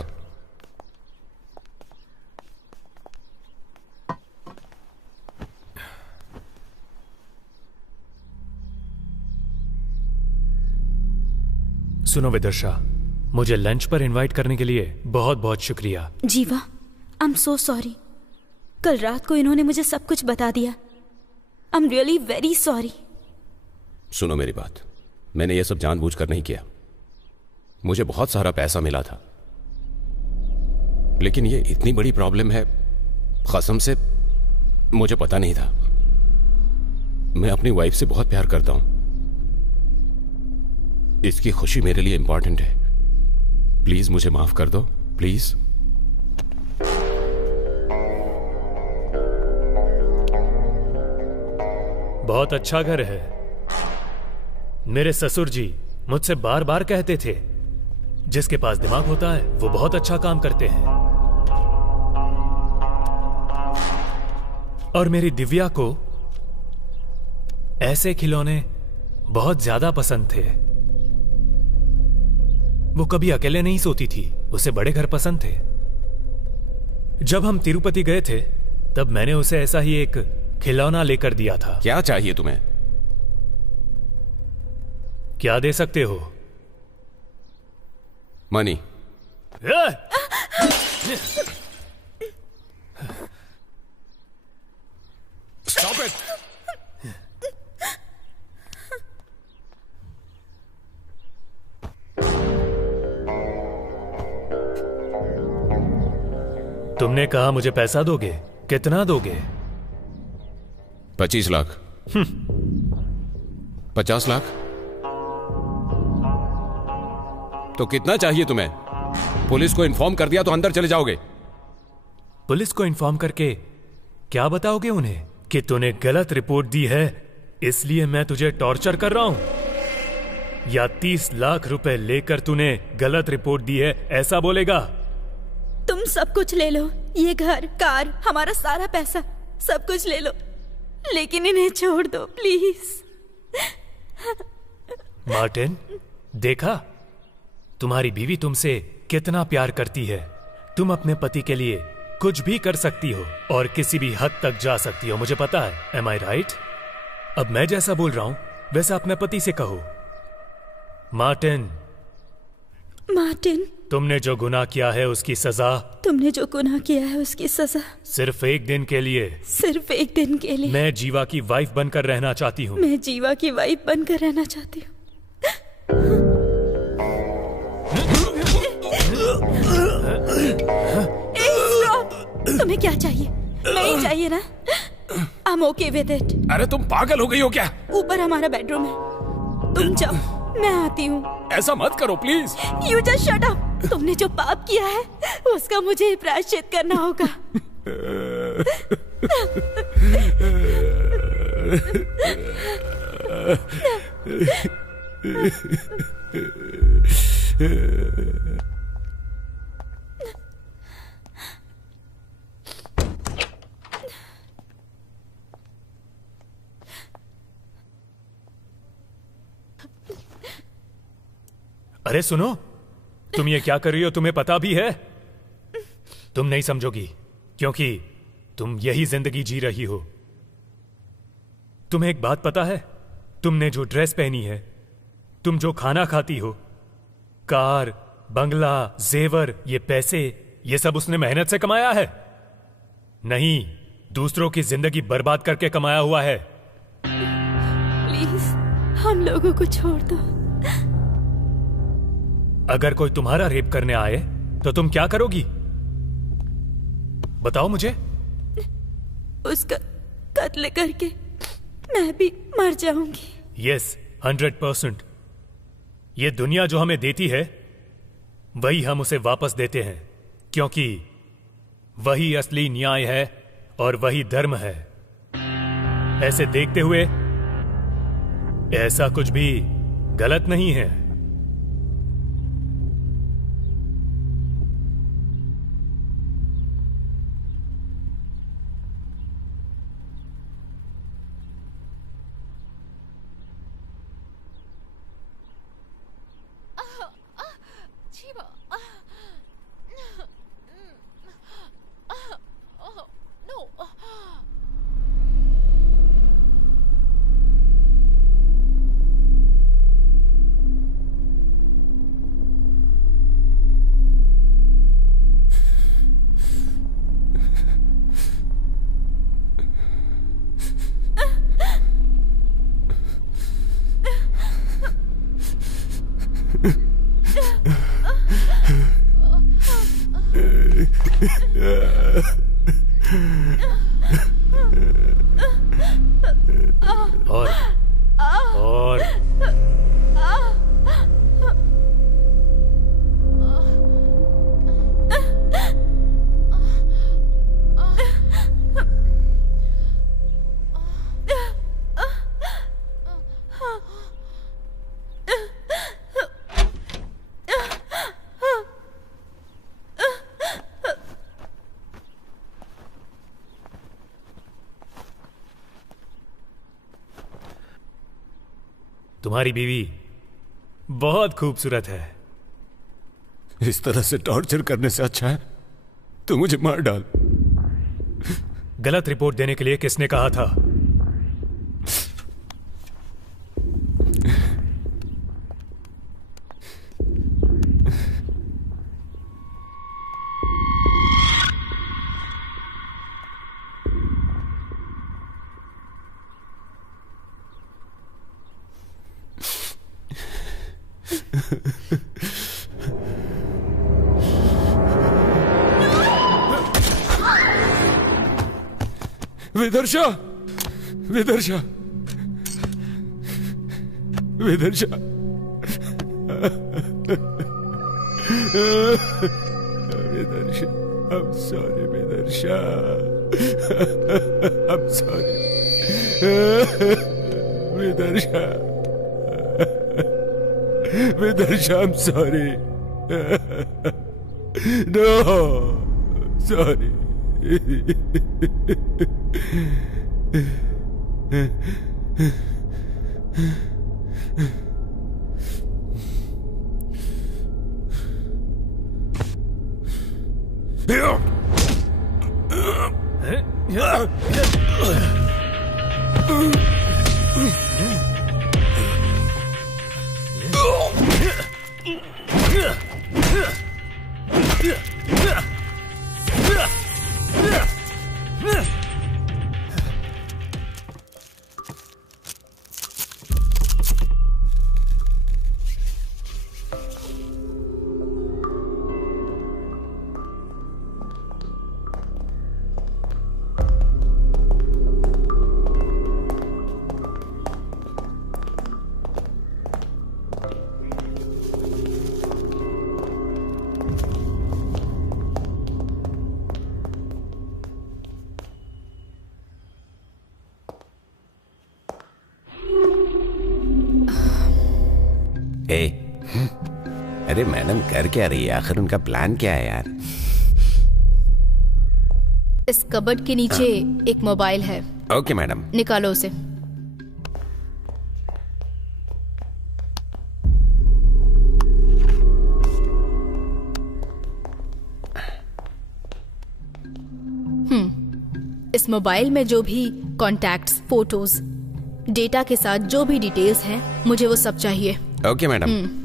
सुनो विदर्शा, मुझे लंच पर इनवाइट करने के लिए बहुत बहुत शुक्रिया। जीवा, आई एम सो सॉरी। कल रात को इन्होंने मुझे सब कुछ बता दिया। I am really very sorry. सुनो मेरी बात, मैंने ये सब जानबूझकर नहीं किया। मुझे बहुत सारा पैसा मिला था, लेकिन ये इतनी बड़ी प्रॉब्लम है, कसम से मुझे पता नहीं था। मैं अपनी वाइफ से बहुत प्यार करता हूं। इसकी खुशी मेरे लिए इंपॉर्टेंट है। प्लीज मुझे माफ कर दो, प्लीज। बहुत अच्छा घर है। मेरे ससुर जी मुझसे बार बार कहते थे, जिसके पास दिमाग होता है वो बहुत अच्छा काम करते हैं। और मेरी दिव्या को ऐसे खिलौने बहुत ज्यादा पसंद थे। वो कभी अकेले नहीं सोती थी, उसे बड़े घर पसंद थे। जब हम तिरुपति गए थे तब मैंने उसे ऐसा ही एक खिलौना लेकर दिया था। क्या चाहिए तुम्हें? क्या दे सकते हो? मनी। Stop it! तुमने कहा मुझे पैसा दोगे, कितना दोगे? 25 लाख। 50 लाख? तो कितना चाहिए तुम्हें? पुलिस को इन्फॉर्म कर दिया तो अंदर चले जाओगे। पुलिस को इन्फॉर्म करके क्या बताओगे उन्हें? कि तूने गलत रिपोर्ट दी है, इसलिए मैं तुझे टॉर्चर कर रहा हूं। या 30 लाख रुपए लेकर तूने गलत रिपोर्ट दी है, ऐसा बोलेगा? तुम सब कुछ ले लो, ये घर, कार, हमारा सारा पैसा, सब कुछ ले लो, लेकिन इन्हें छोड़ दो प्लीज। मार्टिन, देखा तुम्हारी बीवी तुमसे कितना प्यार करती है। तुम अपने पति के लिए कुछ भी कर सकती हो और किसी भी हद तक जा सकती हो, मुझे पता है। एम आई राइट? अब मैं जैसा बोल रहा हूं वैसा अपने पति से कहो। मार्टिन, मार्टिन, तुमने जो गुनाह किया है उसकी सजा, तुमने जो गुनाह किया है उसकी सजा सिर्फ एक दिन के लिए, सिर्फ एक दिन के लिए। मैं जीवा की वाइफ बनकर रहना चाहती हूँ। मैं जीवा की वाइफ बनकर रहना चाहती हूँ। तुम्हें क्या चाहिए? नहीं चाहिए ना? I'm okay with it। अरे तुम पागल हो गई हो क्या? ऊपर हमारा बेडरूम है, तुम जाओ, मैं आती हूँ। ऐसा मत करो please. You just shut up। तुमने जो पाप किया है उसका मुझे प्रायश्चित करना होगा। अरे सुनो, तुम ये क्या कर रही हो? तुम्हें पता भी है? तुम नहीं समझोगी क्योंकि तुम यही जिंदगी जी रही हो। तुम्हें एक बात पता है? तुमने जो ड्रेस पहनी है, तुम जो खाना खाती हो, कार, बंगला, जेवर, ये पैसे, ये सब उसने मेहनत से कमाया है? नहीं, दूसरों की जिंदगी बर्बाद करके कमाया हुआ है। प्लीज हम लोगों को छोड़ दो। अगर कोई तुम्हारा रेप करने आए तो तुम क्या करोगी? बताओ मुझे। उसका कत्ल करके मैं भी मर जाऊंगी। यस, 100%। ये दुनिया जो हमें देती है वही हम उसे वापस देते हैं, क्योंकि वही असली न्याय है और वही धर्म है। ऐसे देखते हुए ऐसा कुछ भी गलत नहीं है। और तुम्हारी बीवी बहुत खूबसूरत है। इस तरह से टॉर्चर करने से अच्छा है तो मुझे मार डाल। गलत रिपोर्ट देने के लिए किसने कहा था? विदर्शा, विदर्शा, विदर्शा, विदर्शा, I'm sorry, विदर्शा, I'm sorry, विदर्शा, विदर्शा, I'm sorry. No, sorry. अरे मैडम कर क्या रही है? आखिर उनका प्लान क्या है यार? इस कबर्ड के नीचे एक मोबाइल है। ओके मैडम, निकालो उसे। इस मोबाइल में जो भी कॉन्टैक्ट्स, फोटोज, डेटा के साथ जो भी डिटेल्स हैं, मुझे वो सब चाहिए। Okay madam.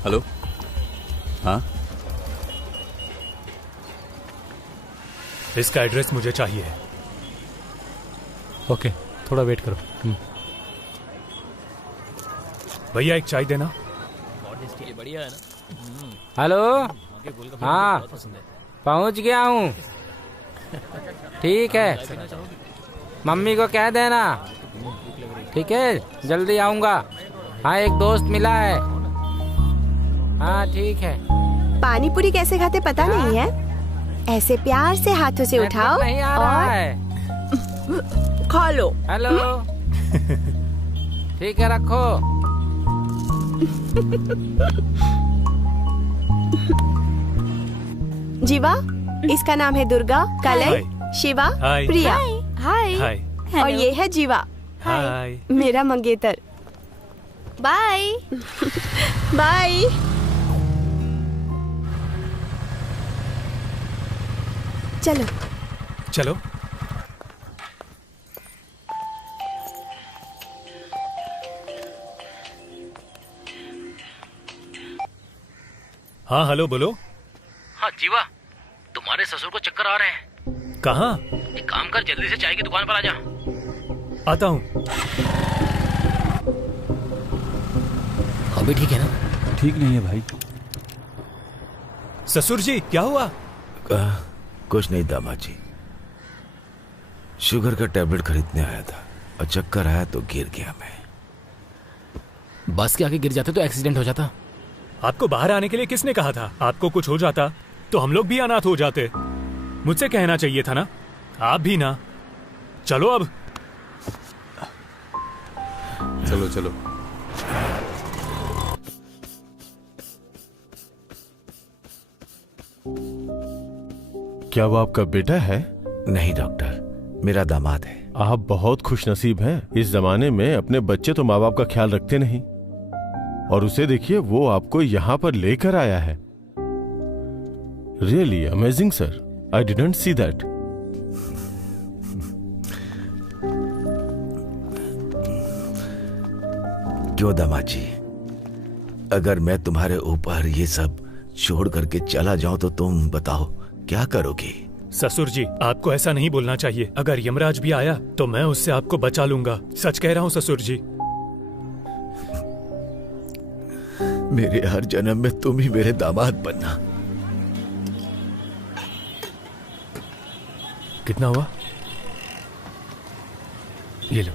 हेलो, हाँ, इसका एड्रेस मुझे चाहिए। ओके, थोड़ा वेट करो। भैया एक चाय देना। बढ़िया है ना। हेलो, हाँ, पहुंच गया हूँ। ठीक है, मम्मी को कह देना। ठीक है, जल्दी आऊँगा। हाँ, एक दोस्त मिला है। हाँ ठीक है। पानी पूरी कैसे खाते पता नहीं है? ऐसे प्यार से हाथों से उठाओ नहीं आ रहा और है। खा लो। हेलो, ठीक है, रखो। जीवा, इसका नाम है दुर्गा, कलय, शिवा, प्रिया। हाय। और ये है जीवा, हाय, मेरा मंगेतर। बाय। बाय। चलो चलो। हाँ हेलो बोलो। हाँ जीवा, तुम्हारे ससुर को चक्कर आ रहे हैं। कहाँ? एक काम कर, जल्दी से चाय की दुकान पर आ जा। आता हूँ। अभी ठीक है ना? ठीक नहीं है भाई। ससुर जी क्या हुआ? कुछ नहीं दामाद जी, शुगर का टैबलेट खरीदने आया था और चक्कर आया तो गिर गया मैं। बस के आगे गिर जाते तो एक्सीडेंट हो जाता। आपको बाहर आने के लिए किसने कहा था? आपको कुछ हो जाता तो हम लोग भी अनाथ हो जाते। मुझसे कहना चाहिए था ना। आप भी ना। चलो अब। चलो चलो। क्या वो आपका बेटा है? नहीं डॉक्टर, मेरा दामाद है। आप बहुत खुशनसीब हैं। इस जमाने में अपने बच्चे तो माँ बाप का ख्याल रखते नहीं, और उसे देखिए वो आपको यहाँ पर लेकर आया है। Really amazing sir, I didn't see that. क्यों दामाद जी, अगर मैं तुम्हारे ऊपर ये सब छोड़ करके चला जाऊं तो तुम बताओ क्या करोगे? ससुर जी आपको ऐसा नहीं बोलना चाहिए। अगर यमराज भी आया तो मैं उससे आपको बचा लूंगा। सच कह रहा हूँ ससुर जी। मेरे हर जन्म में तुम ही मेरे दामाद बनना। कितना हुआ? ये लो।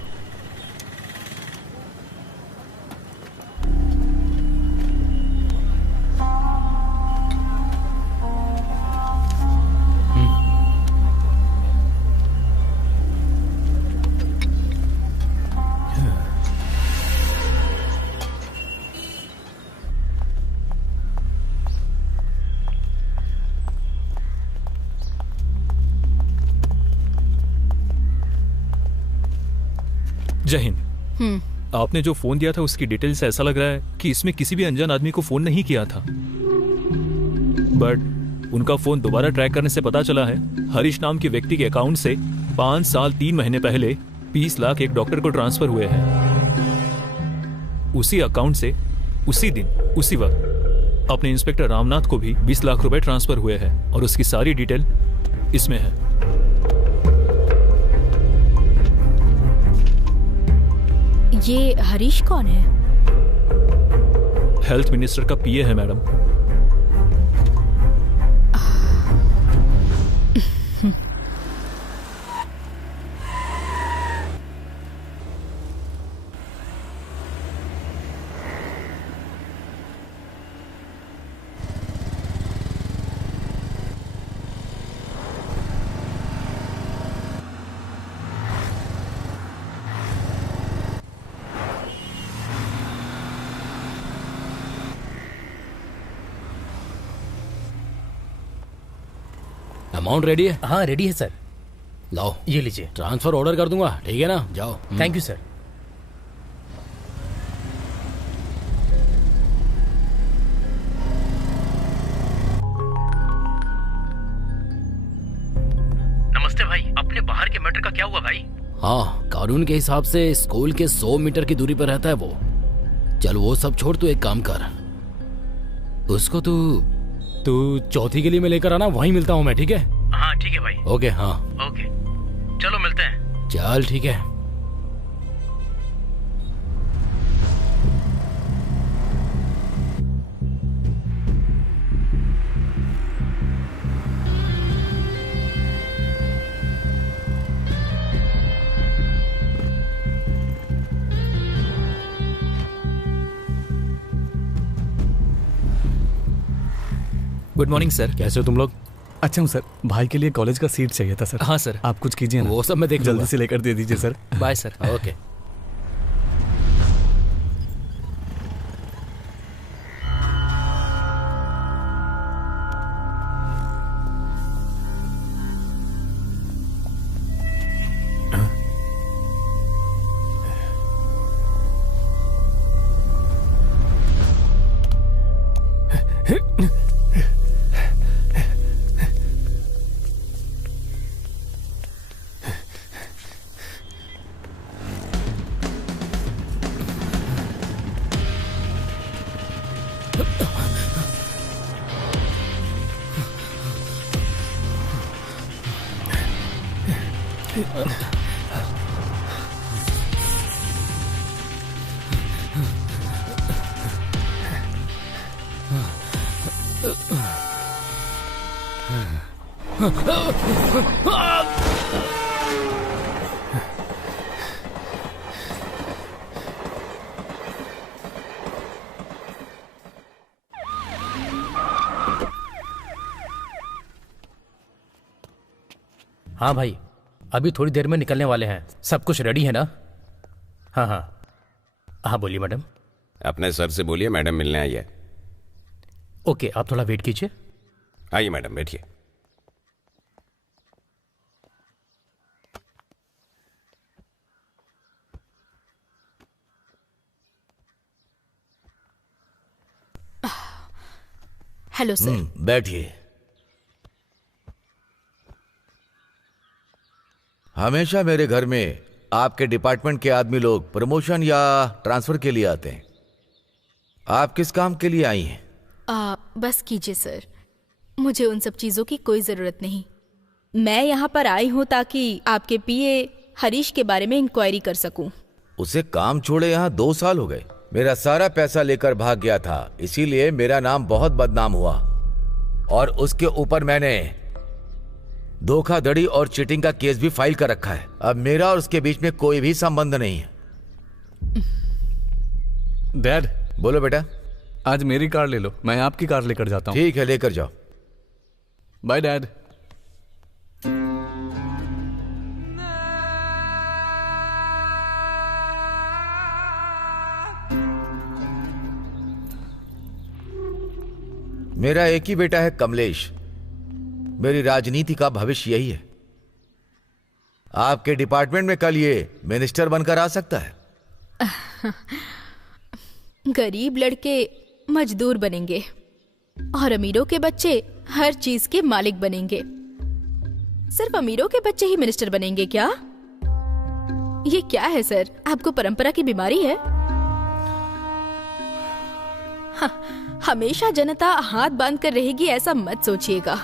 जय हिंद। आपने जो फोन दिया था उसकी डिटेल से ऐसा लग रहा है कि इसमें किसी भी अनजान आदमी को फोन नहीं किया था, बट उनका फोन दोबारा ट्रैक करने से पता चला है हरीश नाम के व्यक्ति के अकाउंट से 5 साल 3 महीने पहले 20 लाख एक डॉक्टर को ट्रांसफर हुए हैं। उसी अकाउंट से उसी दिन उसी वक्त अपने इंस्पेक्टर रामनाथ को भी 20 लाख रुपए ट्रांसफर हुए हैं, और उसकी सारी डिटेल इसमें है। ये हरीश कौन है? हेल्थ मिनिस्टर का पीए है मैडम। अमाउंट रेडी है? हाँ रेडी है सर। लाओ ये लीजिए। ट्रांसफर ऑर्डर कर दूंगा, ठीक है ना? जाओ। Thank you sir. नमस्ते भाई, अपने बाहर के मैटर का क्या हुआ भाई? हाँ, कानून के हिसाब से स्कूल के 100 मीटर की दूरी पर रहता है वो। चल वो सब छोड़, तू एक काम कर, उसको तू चौथी गली में लेकर आना, वहीं मिलता हूँ मैं, ठीक है? हाँ ठीक है भाई। ओके। हाँ ओके, चलो मिलते हैं। चल ठीक है। Good morning sir. कैसे हो तुम लोग? अच्छा हूँ सर। भाई के लिए कॉलेज का सीट चाहिए था सर। हाँ सर। आप कुछ कीजिए ना। वो सब मैं देख जल्दी लूंगा। से लेकर दे दीजिए सर। Bye sir. ओके। हाँ भाई, अभी थोड़ी देर में निकलने वाले हैं। सब कुछ रेडी है ना? हाँ हाँ हाँ, बोलिए मैडम। अपने सर से बोलिए मैडम मिलने आई है। ओके, आप थोड़ा वेट कीजिए। आइए मैडम, बैठिए। Hello sir. बैठिए। हमेशा मेरे घर में आपके डिपार्टमेंट के आदमी लोग प्रमोशन या ट्रांसफर के लिए आते हैं। आप किस काम के लिए आई हैं? बस कीजिए सर, मुझे उन सब चीजों की कोई जरूरत नहीं। मैं यहाँ पर आई हूँ ताकि आपके पीए हरीश के बारे में इंक्वायरी कर सकूं। उसे काम छोड़े यहाँ 2 साल हो गए। मेरा सारा पैसा लेकर भाग गया था, इसीलिए मेरा नाम बहुत बदनाम हुआ। और उसके ऊपर मैंने धोखाधड़ी और चीटिंग का केस भी फाइल कर रखा है। अब मेरा और उसके बीच में कोई भी संबंध नहीं है। डैड। बोलो बेटा। आज मेरी कार ले लो, मैं आपकी कार लेकर जाता हूँ। ठीक है, लेकर जाओ। Bye dad. मेरा एक ही बेटा है कमलेश। मेरी राजनीति का भविष्य यही है। आपके डिपार्टमेंट में कल ये मिनिस्टर बनकर आ सकता है। गरीब लड़के मजदूर बनेंगे और अमीरों के बच्चे हर चीज के मालिक बनेंगे। सिर्फ अमीरों के बच्चे ही मिनिस्टर बनेंगे क्या? ये क्या है सर, आपको परंपरा की बीमारी है? हमेशा जनता हाथ बांध कर रहेगी ऐसा मत सोचिएगा।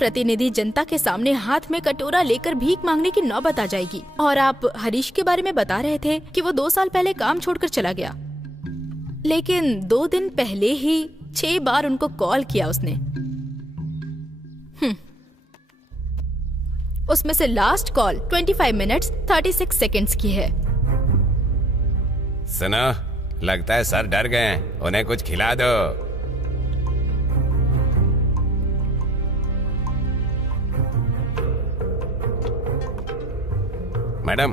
प्रतिनिधि जनता के सामने हाथ में कटोरा लेकर भीख मांगने की नौबत आ जाएगी। और आप हरीश के बारे में बता रहे थे कि वो 2 साल पहले काम छोड़कर चला गया, लेकिन 2 दिन पहले ही 6 बार उनको कॉल किया उसने। उसमें से लास्ट कॉल 25 मिनट्स 36 सेकंड्स की है। सुनो, लगता है सर डर गए हैं, उन्हें कुछ खिला दो। मैडम।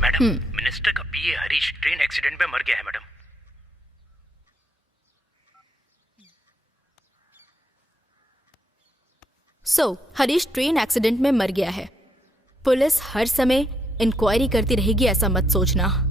मैडम, मिनिस्टर का पीए हरीश ट्रेन एक्सीडेंट में मर गया है मैडम। हरीश ट्रेन एक्सीडेंट में मर गया है। पुलिस हर समय इंक्वायरी करती रहेगी ऐसा मत सोचना।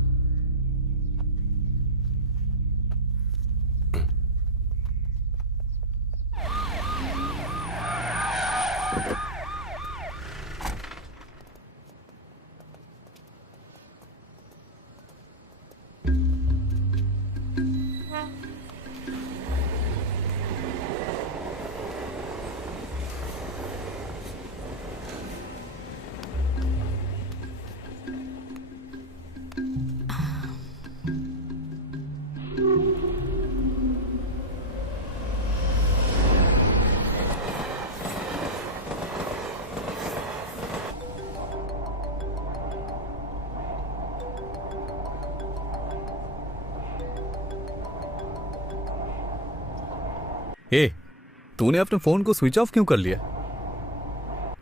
तूने अपने फोन को स्विच ऑफ क्यों कर लिया?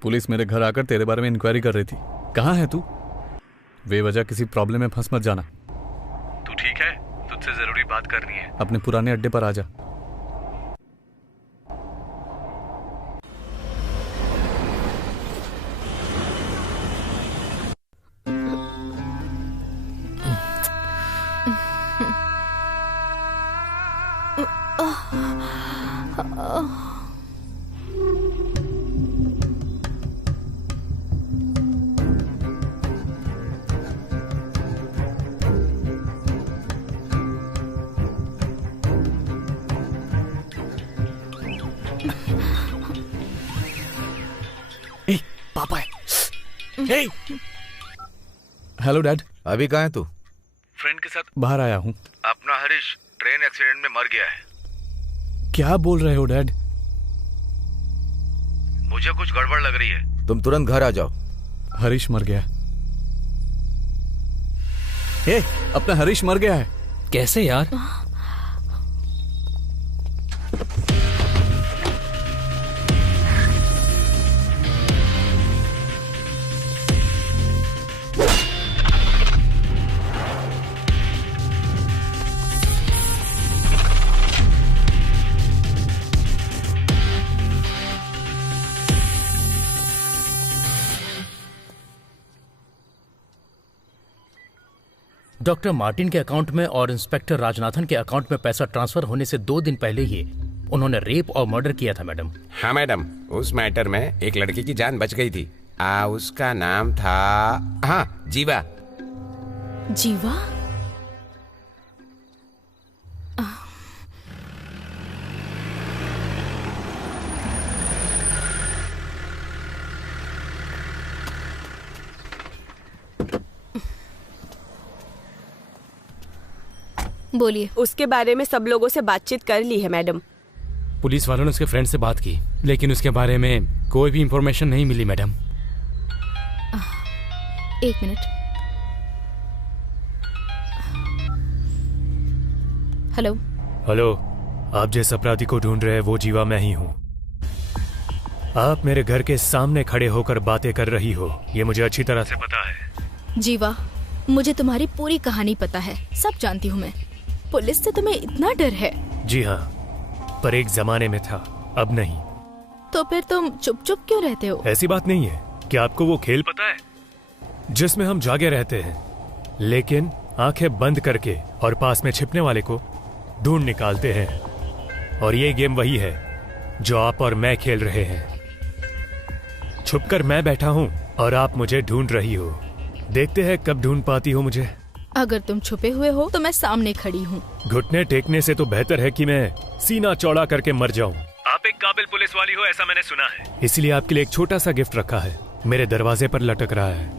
पुलिस मेरे घर आकर तेरे बारे में इंक्वायरी कर रही थी। कहाँ है तू? बेवजह किसी प्रॉब्लम में फंस मत जाना। तू ठीक है? तुझसे जरूरी बात करनी है। अपने पुराने अड्डे पर आ जा। पापा है। Hello dad. अभी कहाँ है तू? फ्रेंड के साथ बाहर आया हूँ। अपना हरीश ट्रेन एक्सीडेंट में मर गया है। क्या बोल रहे हो डैड? मुझे कुछ गड़बड़ लग रही है, तुम तुरंत घर आ जाओ। हरीश मर गया। अपना हरीश मर गया है। कैसे यार? डॉक्टर मार्टिन के अकाउंट में और इंस्पेक्टर राजनाथन के अकाउंट में पैसा ट्रांसफर होने से 2 दिन पहले ही उन्होंने रेप और मर्डर किया था मैडम। हाँ मैडम, उस मैटर में एक लड़की की जान बच गई थी। उसका नाम था जीवा। जीवा? बोलिए। उसके बारे में सब लोगों से बातचीत कर ली है मैडम। पुलिस वालों ने उसके फ्रेंड से बात की, लेकिन उसके बारे में कोई भी इंफॉर्मेशन नहीं मिली मैडम। 1 मिनट। हेलो। हेलो, आप जिस अपराधी को ढूंढ रहे हैं वो जीवा मैं ही हूँ। आप मेरे घर के सामने खड़े होकर बातें कर रही हो, ये मुझे अच्छी तरह से पता है। जीवा, मुझे तुम्हारी पूरी कहानी पता है, सब जानती हूँ मैं। पुलिस से तुम्हें इतना डर है? जी हाँ, पर एक जमाने में था, अब नहीं। तो फिर तुम चुप चुप क्यों रहते हो? ऐसी बात नहीं है। क्या आपको वो खेल पता है जिसमें हम जागे रहते हैं, लेकिन आंखें बंद करके और पास में छिपने वाले को ढूंढ निकालते हैं? और ये गेम वही है जो आप और मैं खेल रहे हैं। छुपकर मैं बैठा हूँ और आप मुझे ढूंढ रही हो। देखते हैं कब ढूंढ पाती हो मुझे। अगर तुम छुपे हुए हो तो मैं सामने खड़ी हूँ। घुटने टेकने से तो बेहतर है कि मैं सीना चौड़ा करके मर जाऊं। आप एक काबिल पुलिस वाली हो, ऐसा मैंने सुना है। इसलिए आपके लिए एक छोटा सा गिफ्ट रखा है, मेरे दरवाजे पर लटक रहा है।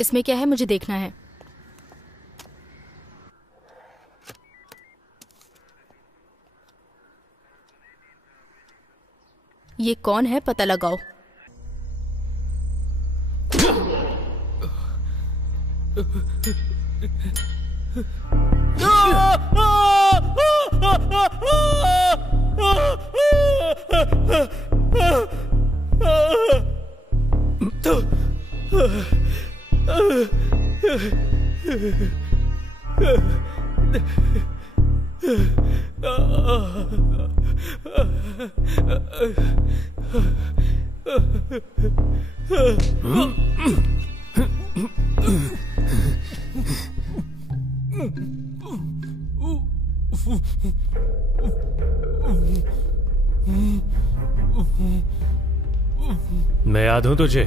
इसमें क्या है, मुझे देखना है। ये कौन है, पता लगाओ। मैं याद हूं तुझे?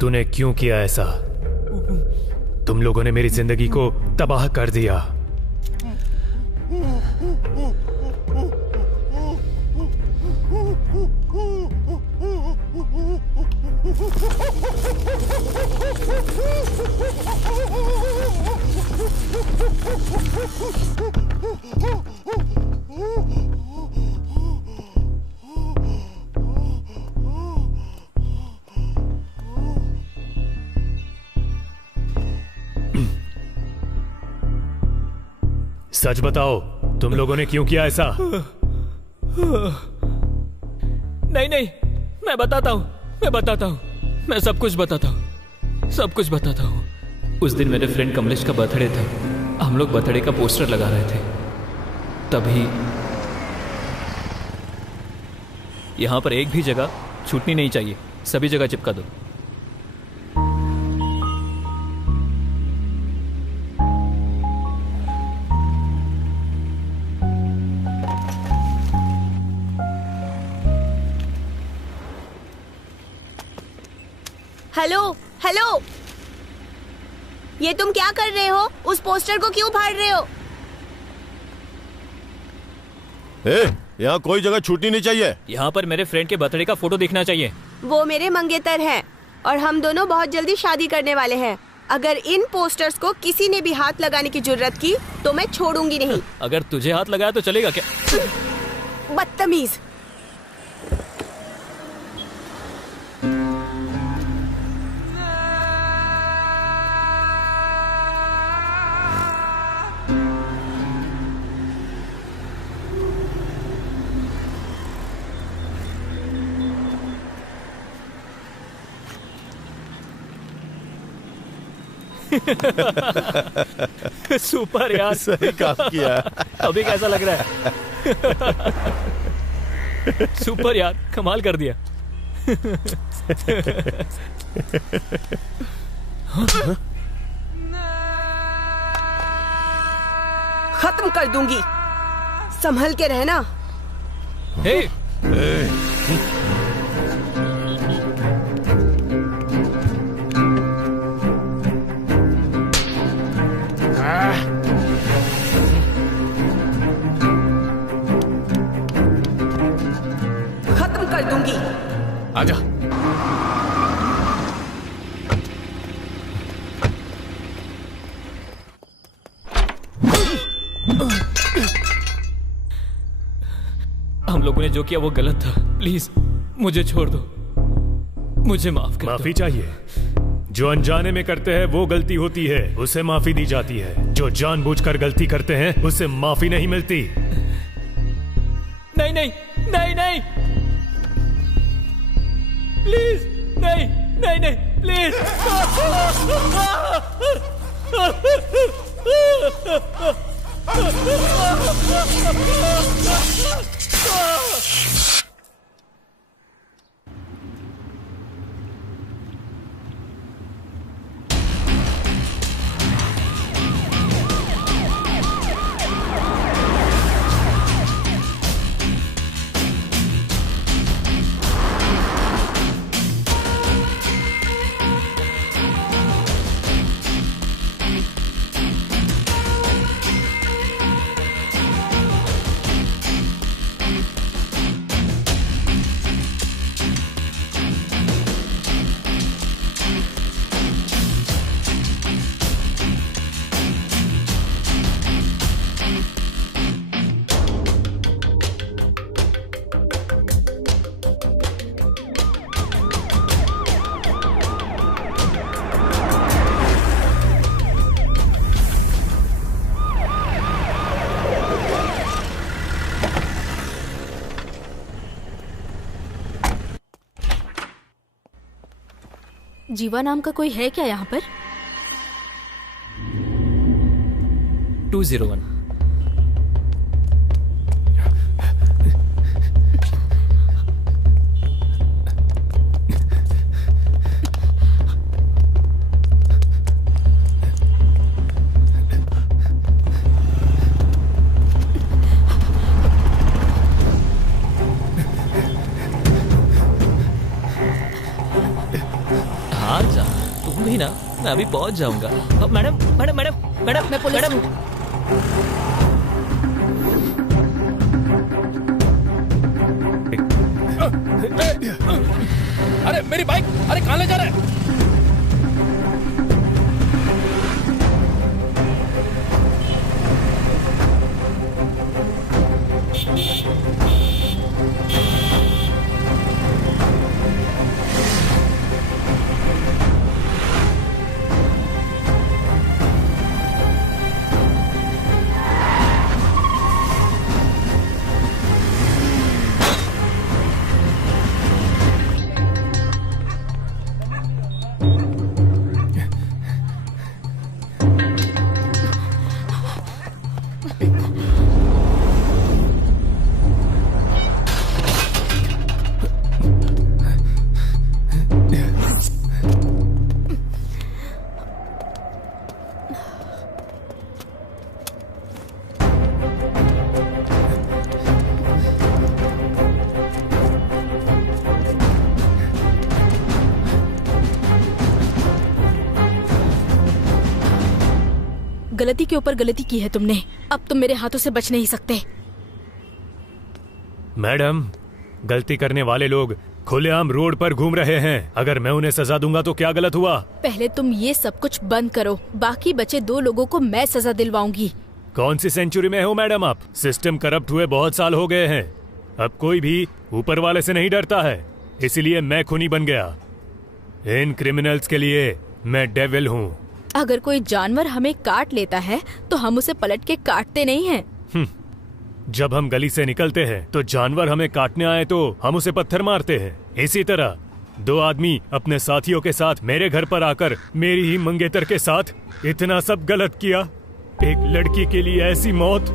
तूने क्यों किया ऐसा? तुम लोगों ने मेरी जिंदगी को तबाह कर दिया। सच बताओ, तुम लोगों ने क्यों किया ऐसा? नहीं नहीं, मैं बताता हूँ, मैं सब कुछ बताता हूँ, सब कुछ बताता हूँ। उस दिन मेरे फ्रेंड कमलेश का बर्थडे था। हम लोग बर्थडे का पोस्टर लगा रहे थे, तभी यहाँ पर एक भी जगह छूटनी नहीं चाहिए, सभी जगह चिपका दो। हेलो हेलो, ये तुम क्या कर रहे हो? उस पोस्टर को क्यों फाड़ रहे हो? यहाँ कोई जगह छूटनी नहीं चाहिए। यहाँ पर मेरे फ्रेंड के बर्थडे का फोटो देखना चाहिए। वो मेरे मंगेतर हैं और हम दोनों बहुत जल्दी शादी करने वाले हैं। अगर इन पोस्टर्स को किसी ने भी हाथ लगाने की जुर्रत की तो मैं छोड़ूंगी नहीं। अगर तुझे हाथ लगाया तो चलेगा क्या? बदतमीज। सुपर यार, सही काम किया। अभी कैसा लग रहा है? सुपर यार, कमाल कर दिया। खत्म कर दूंगी, संभल के रहना। हे खत्म कर दूंगी। आजा। हम लोगों ने जो किया वो गलत था। प्लीज मुझे छोड़ दो, मुझे माफ कर दो। माफी चाहिए? जो अनजाने में करते हैं वो गलती होती है, उसे माफी दी जाती है। जो जानबूझकर गलती करते हैं उसे माफी नहीं मिलती। नहीं नहीं नहीं नहीं, प्लीज नहीं नहीं नहीं, प्लीज। जीवा नाम का कोई है क्या यहाँ पर? 201। ना, मैं अभी पहुंच जाऊंगा। मैडम मैडम मैडम मैडम, मैं पुलिस हूँ। अरे मेरी बाइक, अरे कहाँ ले जा रहे हैं? गलती के ऊपर गलती की है तुमने। अब तुम मेरे हाथों से बच नहीं सकते। मैडम, गलती करने वाले लोग खुलेआम रोड पर घूम रहे हैं। अगर मैं उन्हें सजा दूंगा तो क्या गलत हुआ? पहले तुम ये सब कुछ बंद करो, बाकी बचे 2 लोगों को मैं सजा दिलवाऊंगी। कौन सी सेंचुरी में हो मैडम आप? सिस्टम करप्ट हुए बहुत साल हो गए हैं। अब कोई भी ऊपर वाले से नहीं डरता है, इसलिए मैं खूनी बन गया। इन क्रिमिनल्स के लिए मैं डेविल हूँ। अगर कोई जानवर हमें काट लेता है तो हम उसे पलट के काटते नहीं हैं। जब हम गली से निकलते हैं तो जानवर हमें काटने आए तो हम उसे पत्थर मारते हैं। इसी तरह 2 आदमी अपने साथियों के साथ मेरे घर पर आकर मेरी ही मंगेतर के साथ इतना सब गलत किया। एक लड़की के लिए ऐसी मौत।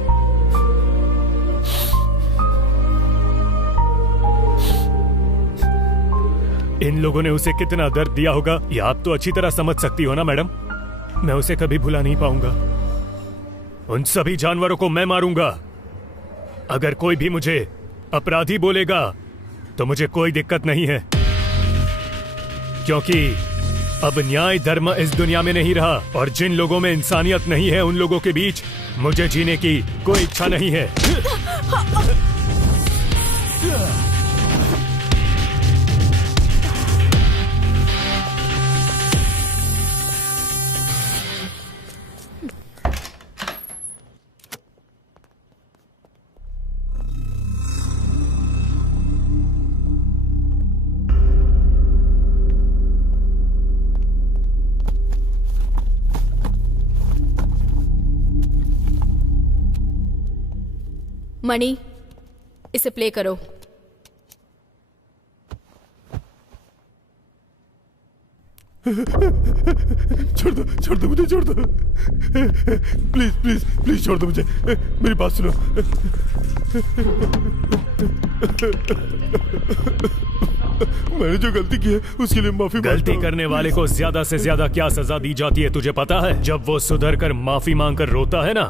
इन लोगों ने उसे कितना दर्द दिया होगा ये आप तो अच्छी तरह समझ सकती हो ना मैडम। मैं उसे कभी भुला नहीं पाऊंगा। उन सभी जानवरों को मैं मारूंगा। अगर कोई भी मुझे अपराधी बोलेगा तो मुझे कोई दिक्कत नहीं है, क्योंकि अब न्याय धर्म इस दुनिया में नहीं रहा और जिन लोगों में इंसानियत नहीं है उन लोगों के बीच मुझे जीने की कोई इच्छा नहीं है। मणि, इसे प्ले करो। छोड़ दो मुझे, छोड़ दो प्लीज प्लीज प्लीज, छोड़ दो मुझे। मेरी बात सुनो। मैंने जो गलती की है उसके लिए माफी। गलती करने वाले को ज्यादा से ज्यादा क्या सजा दी जाती है तुझे पता है? जब वो सुधर कर माफी मांग कर रोता है ना,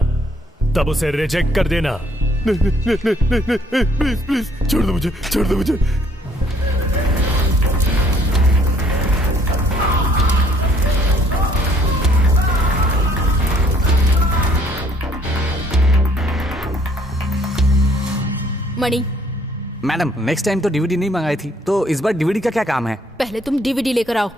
तब उसे रिजेक्ट कर देना। नहीं, प्लीज प्लीज छोड़ दो मुझे, छोड़ दो मुझे। मणि, मैडम नेक्स्ट टाइम तो डीवीडी नहीं मंगाई थी, तो इस बार डीवीडी का क्या काम है? पहले तुम डीवीडी लेकर आओ।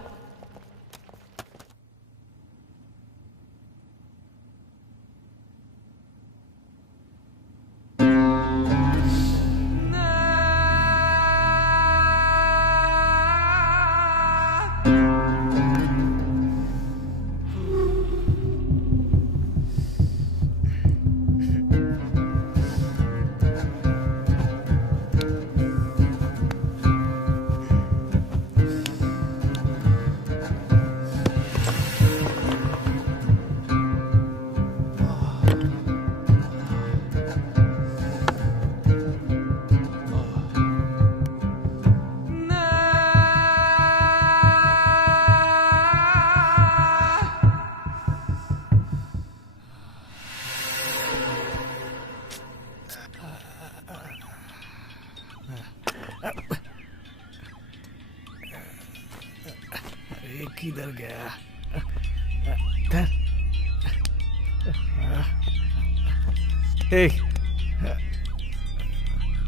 किधर गया?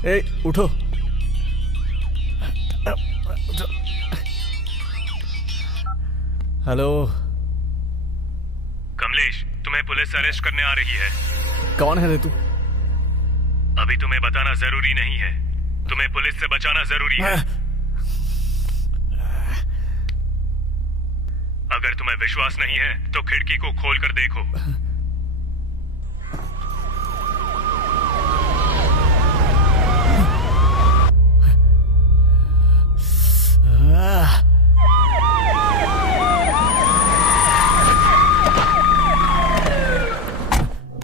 ए, उठो। हेलो कमलेश, तुम्हें पुलिस अरेस्ट करने आ रही है। कौन है रे तू? अभी तुम्हें बताना जरूरी नहीं है, तुम्हें पुलिस से बचाना जरूरी है। अगर तुम्हें विश्वास नहीं है तो खिड़की को खोल कर देखो।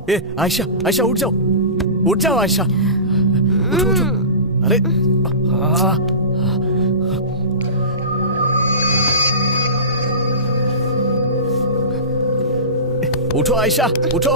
ए आयशा, आयशा उठ जाओ, उठ जाओ आयशा, उठो उठो। अरे उठो आयशा, उठो।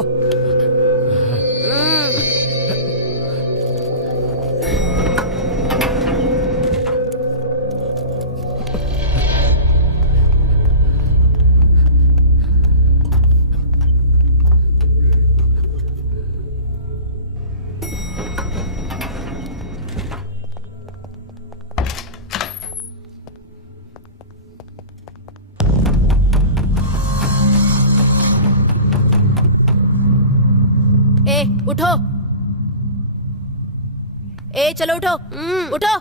उठो। ए चलो उठो, उठो।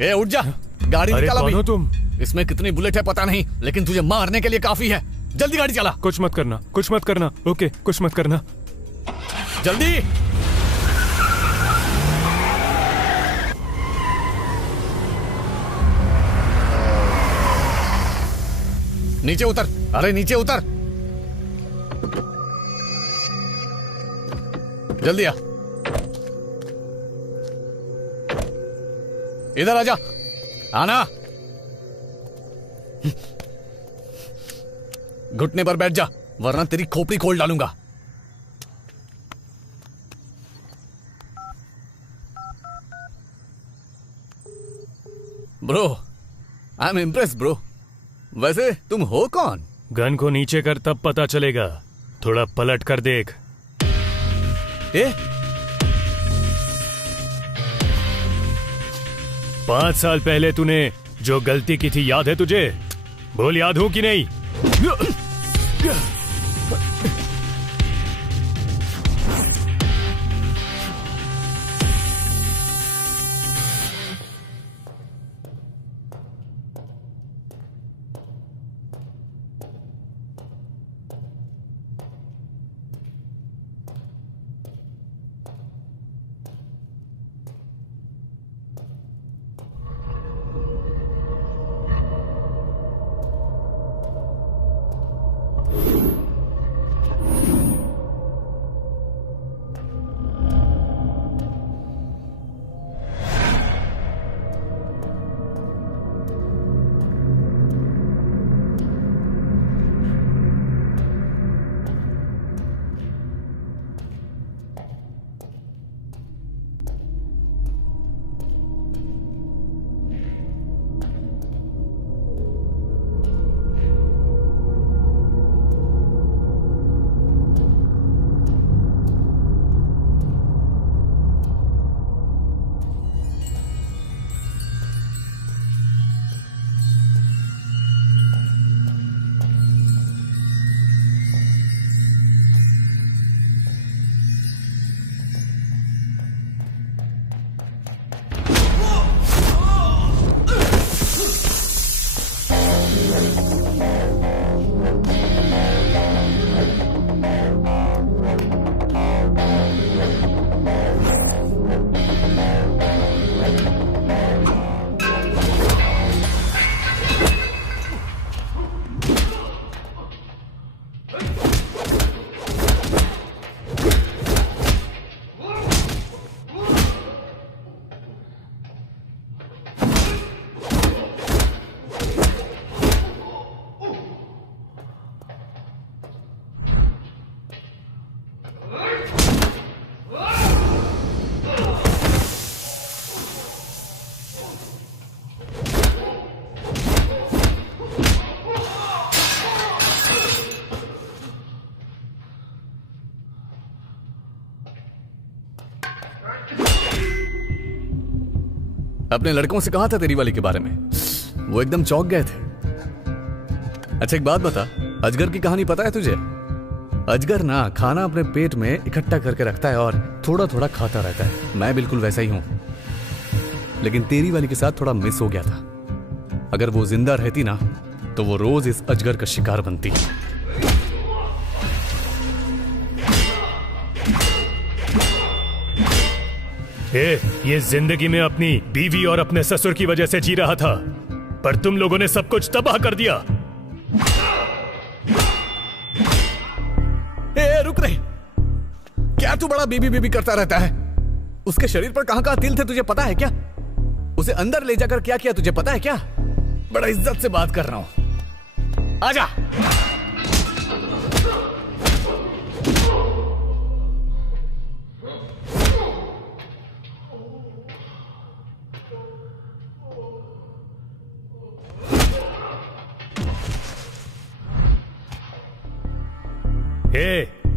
ए उठ जा, गाड़ी अरे निकाल कौन हो अभी। तुम? इसमें कितनी बुलेट है पता नहीं, लेकिन तुझे मारने के लिए काफी है। जल्दी गाड़ी चला। कुछ मत करना, कुछ मत करना। ओके, कुछ मत करना। जल्दी। नीचे उतर, अरे नीचे उतर, जल्दी आ। इधर आजा, आना। घुटने पर बैठ जा, वरना तेरी खोपड़ी खोल डालूंगा। Bro, I am impress bro. वैसे तुम हो कौन? गन को नीचे कर, तब पता चलेगा। थोड़ा पलट कर देख। ए? 5 साल पहले तूने जो गलती की थी याद है तुझे? बोल, याद हो कि नहीं? अपने लड़कों से कहा था तेरी वाली के बारे में, वो एकदम चौंक गए थे। अच्छा एक बात बता, अजगर की कहानी पता है तुझे? अजगर ना खाना अपने पेट में इकट्ठा करके रखता है और थोड़ा थोड़ा खाता रहता है। मैं बिल्कुल वैसा ही हूं, लेकिन तेरी वाली के साथ थोड़ा मिस हो गया था। अगर वो जिंदा रहती ना तो वो रोज इस अजगर का शिकार बनती। ये जिंदगी में अपनी बीवी और अपने ससुर की वजह से जी रहा था, पर तुम लोगों ने सब कुछ तबाह कर दिया। ए रुक रे, क्या तू बड़ा बीबी बीबी करता रहता है? उसके शरीर पर कहां तिल थे तुझे पता है क्या? उसे अंदर ले जाकर क्या किया तुझे पता है क्या? बड़ा इज्जत से बात कर रहा हूं, आजा।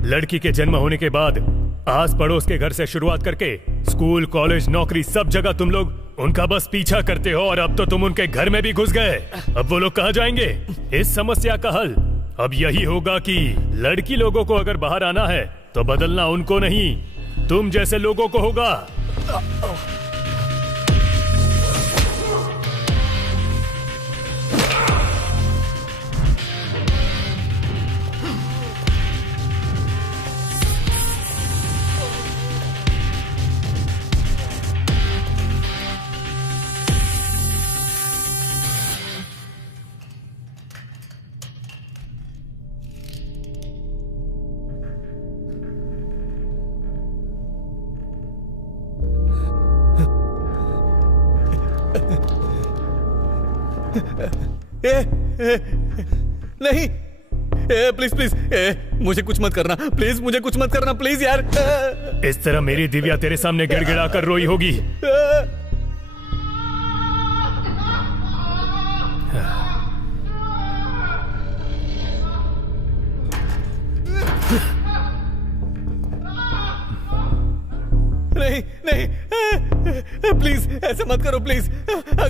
लड़की के जन्म होने के बाद आस पड़ोस के घर से शुरुआत करके स्कूल, कॉलेज, नौकरी, सब जगह तुम लोग उनका बस पीछा करते हो और अब तो तुम उनके घर में भी घुस गए। अब वो लोग कहाँ जाएंगे? इस समस्या का हल अब यही होगा कि लड़की लोगों को अगर बाहर आना है तो बदलना उनको नहीं, तुम जैसे लोगों को होगा। नहीं, प्लीज प्लीज, मुझे कुछ मत करना प्लीज, मुझे कुछ मत करना प्लीज यार। इस तरह मेरी दिव्या तेरे सामने गिड़गिड़ा कर रोई होगी। नहीं नहीं, प्लीज ऐसे मत करो प्लीज,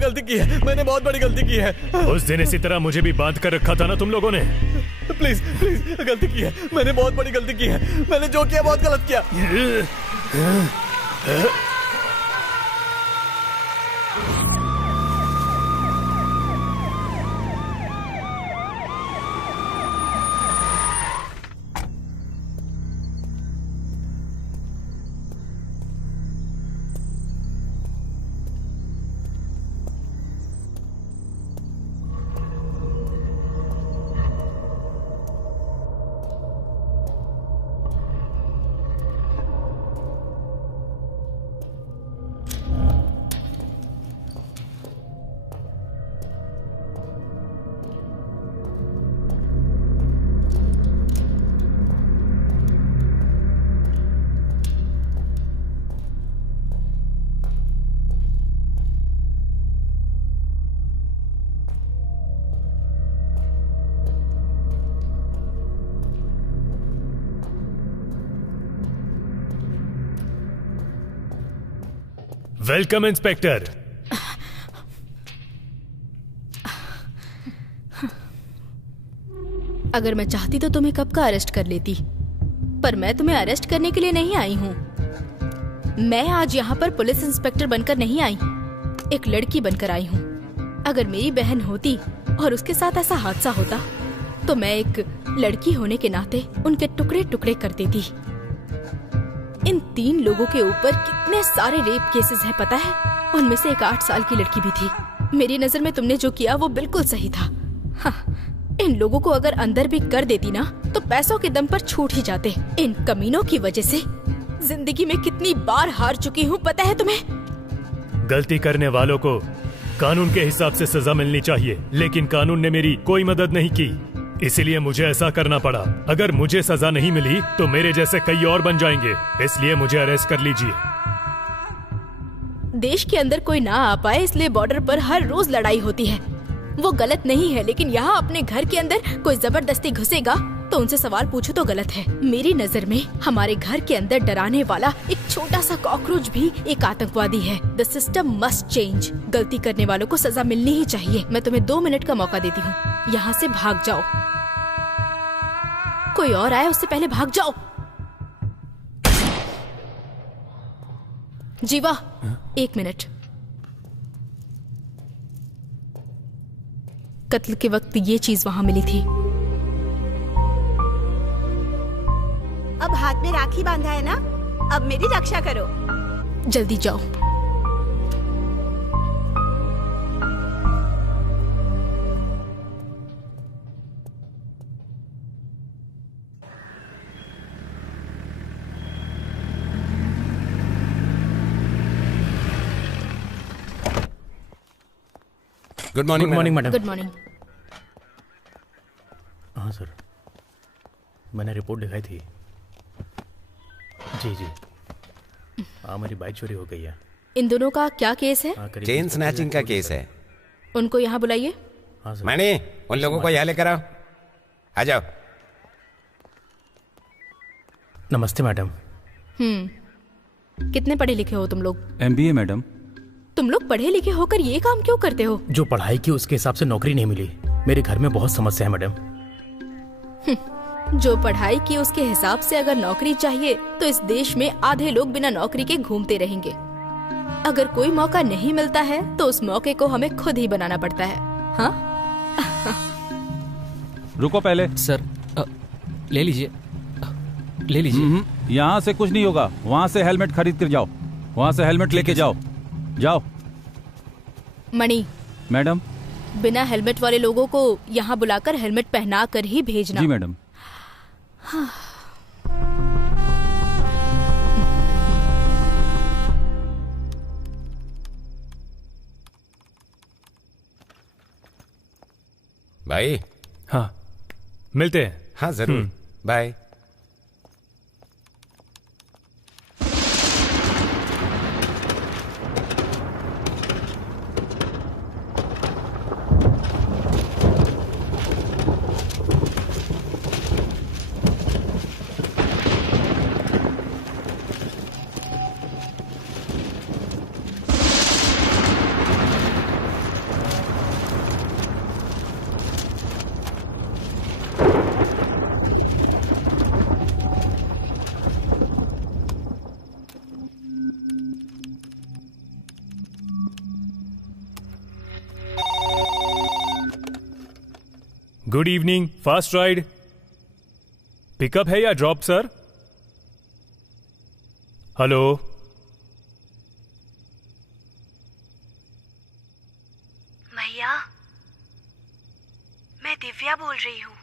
गलती की है मैंने, बहुत बड़ी गलती की है। उस दिन इसी तरह मुझे भी बांध कर रखा था ना तुम लोगों ने। प्लीज प्लीज, गलती की है मैंने, बहुत बड़ी गलती की है मैंने, जो किया बहुत गलत किया। Welcome inspector. अगर मैं चाहती तो तुम्हें कब का अरेस्ट कर लेती, पर मैं तुम्हें अरेस्ट करने के लिए नहीं आई हूँ। मैं आज यहाँ पर पुलिस इंस्पेक्टर बनकर नहीं आई, एक लड़की बनकर आई हूँ। अगर मेरी बहन होती और उसके साथ ऐसा हादसा होता तो मैं एक लड़की होने के नाते उनके टुकड़े टुकड़े कर देती। इन 3 लोगों के ऊपर कितने सारे रेप केसेस हैं पता है? उनमें से एक 8 साल की लड़की भी थी। मेरी नजर में तुमने जो किया वो बिल्कुल सही था। हाँ, इन लोगों को अगर अंदर भी कर देती ना तो पैसों के दम पर छूट ही जाते। इन कमीनों की वजह से जिंदगी में कितनी बार हार चुकी हूँ पता है तुम्हें? गलती करने वालों को कानून के हिसाब से सजा मिलनी चाहिए, लेकिन कानून ने मेरी कोई मदद नहीं की, इसीलिए मुझे ऐसा करना पड़ा। अगर मुझे सजा नहीं मिली तो मेरे जैसे कई और बन जाएंगे, इसलिए मुझे अरेस्ट कर लीजिए। देश के अंदर कोई ना आ पाए इसलिए बॉर्डर पर हर रोज लड़ाई होती है, वो गलत नहीं है। लेकिन यहाँ अपने घर के अंदर कोई जबरदस्ती घुसेगा तो उनसे सवाल पूछो तो गलत है। मेरी नजर में हमारे घर के अंदर डराने वाला एक छोटा सा कॉकरोच भी एक आतंकवादी है। The system must change. गलती करने वालों को सजा मिलनी ही चाहिए। मैं तुम्हें 2 मिनट का मौका देती हूँ, यहाँ से भाग जाओ। कोई और आए उससे पहले भाग जाओ। जीवा, 1 मिनट। कत्ल के वक्त ये चीज वहां मिली थी। अब हाथ में राखी बांधा है ना, अब मेरी रक्षा करो। जल्दी जाओ। Good morning good morning madam. Good morning. हाँ सर, मैंने रिपोर्ट दिखाई थी। जी जी, हाँ मेरी बाइक चोरी हो गई है। इन दोनों का क्या केस है? चेन स्नैचिंग का केस है। उनको यहाँ बुलाइए। मैंने उन लोगों को यहाँ लेकर आओ। आ जाओ। नमस्ते मैडम। कितने पढ़े लिखे हो तुम लोग? MBA madam. तुम लोग पढ़े लिखे होकर ये काम क्यों करते हो? जो पढ़ाई की उसके हिसाब से नौकरी नहीं मिली। मेरे घर में बहुत समस्या है मैडम। जो पढ़ाई की उसके हिसाब से अगर नौकरी चाहिए तो इस देश में आधे लोग बिना नौकरी के घूमते रहेंगे। अगर कोई मौका नहीं मिलता है तो उस मौके को हमें खुद ही बनाना पड़ता है। हाँ? रुको पहले। सर ले लीजिए, ले लीजिए। यहाँ से कुछ नहीं होगा, वहाँ से हेलमेट खरीद कर जाओ, वहाँ से हेलमेट लेके जाओ। जाओ। मणि मैडम। बिना हेलमेट वाले लोगों को यहाँ बुलाकर हेलमेट पहना कर ही भेजना। जी मैडम। हाँ। भाई। हाँ मिलते हैं। हाँ जरूर। Bye. Good evening, fast ride. Pickup है या ड्रॉप सर? हेलो। भैया, मैं दिव्या बोल रही हूँ।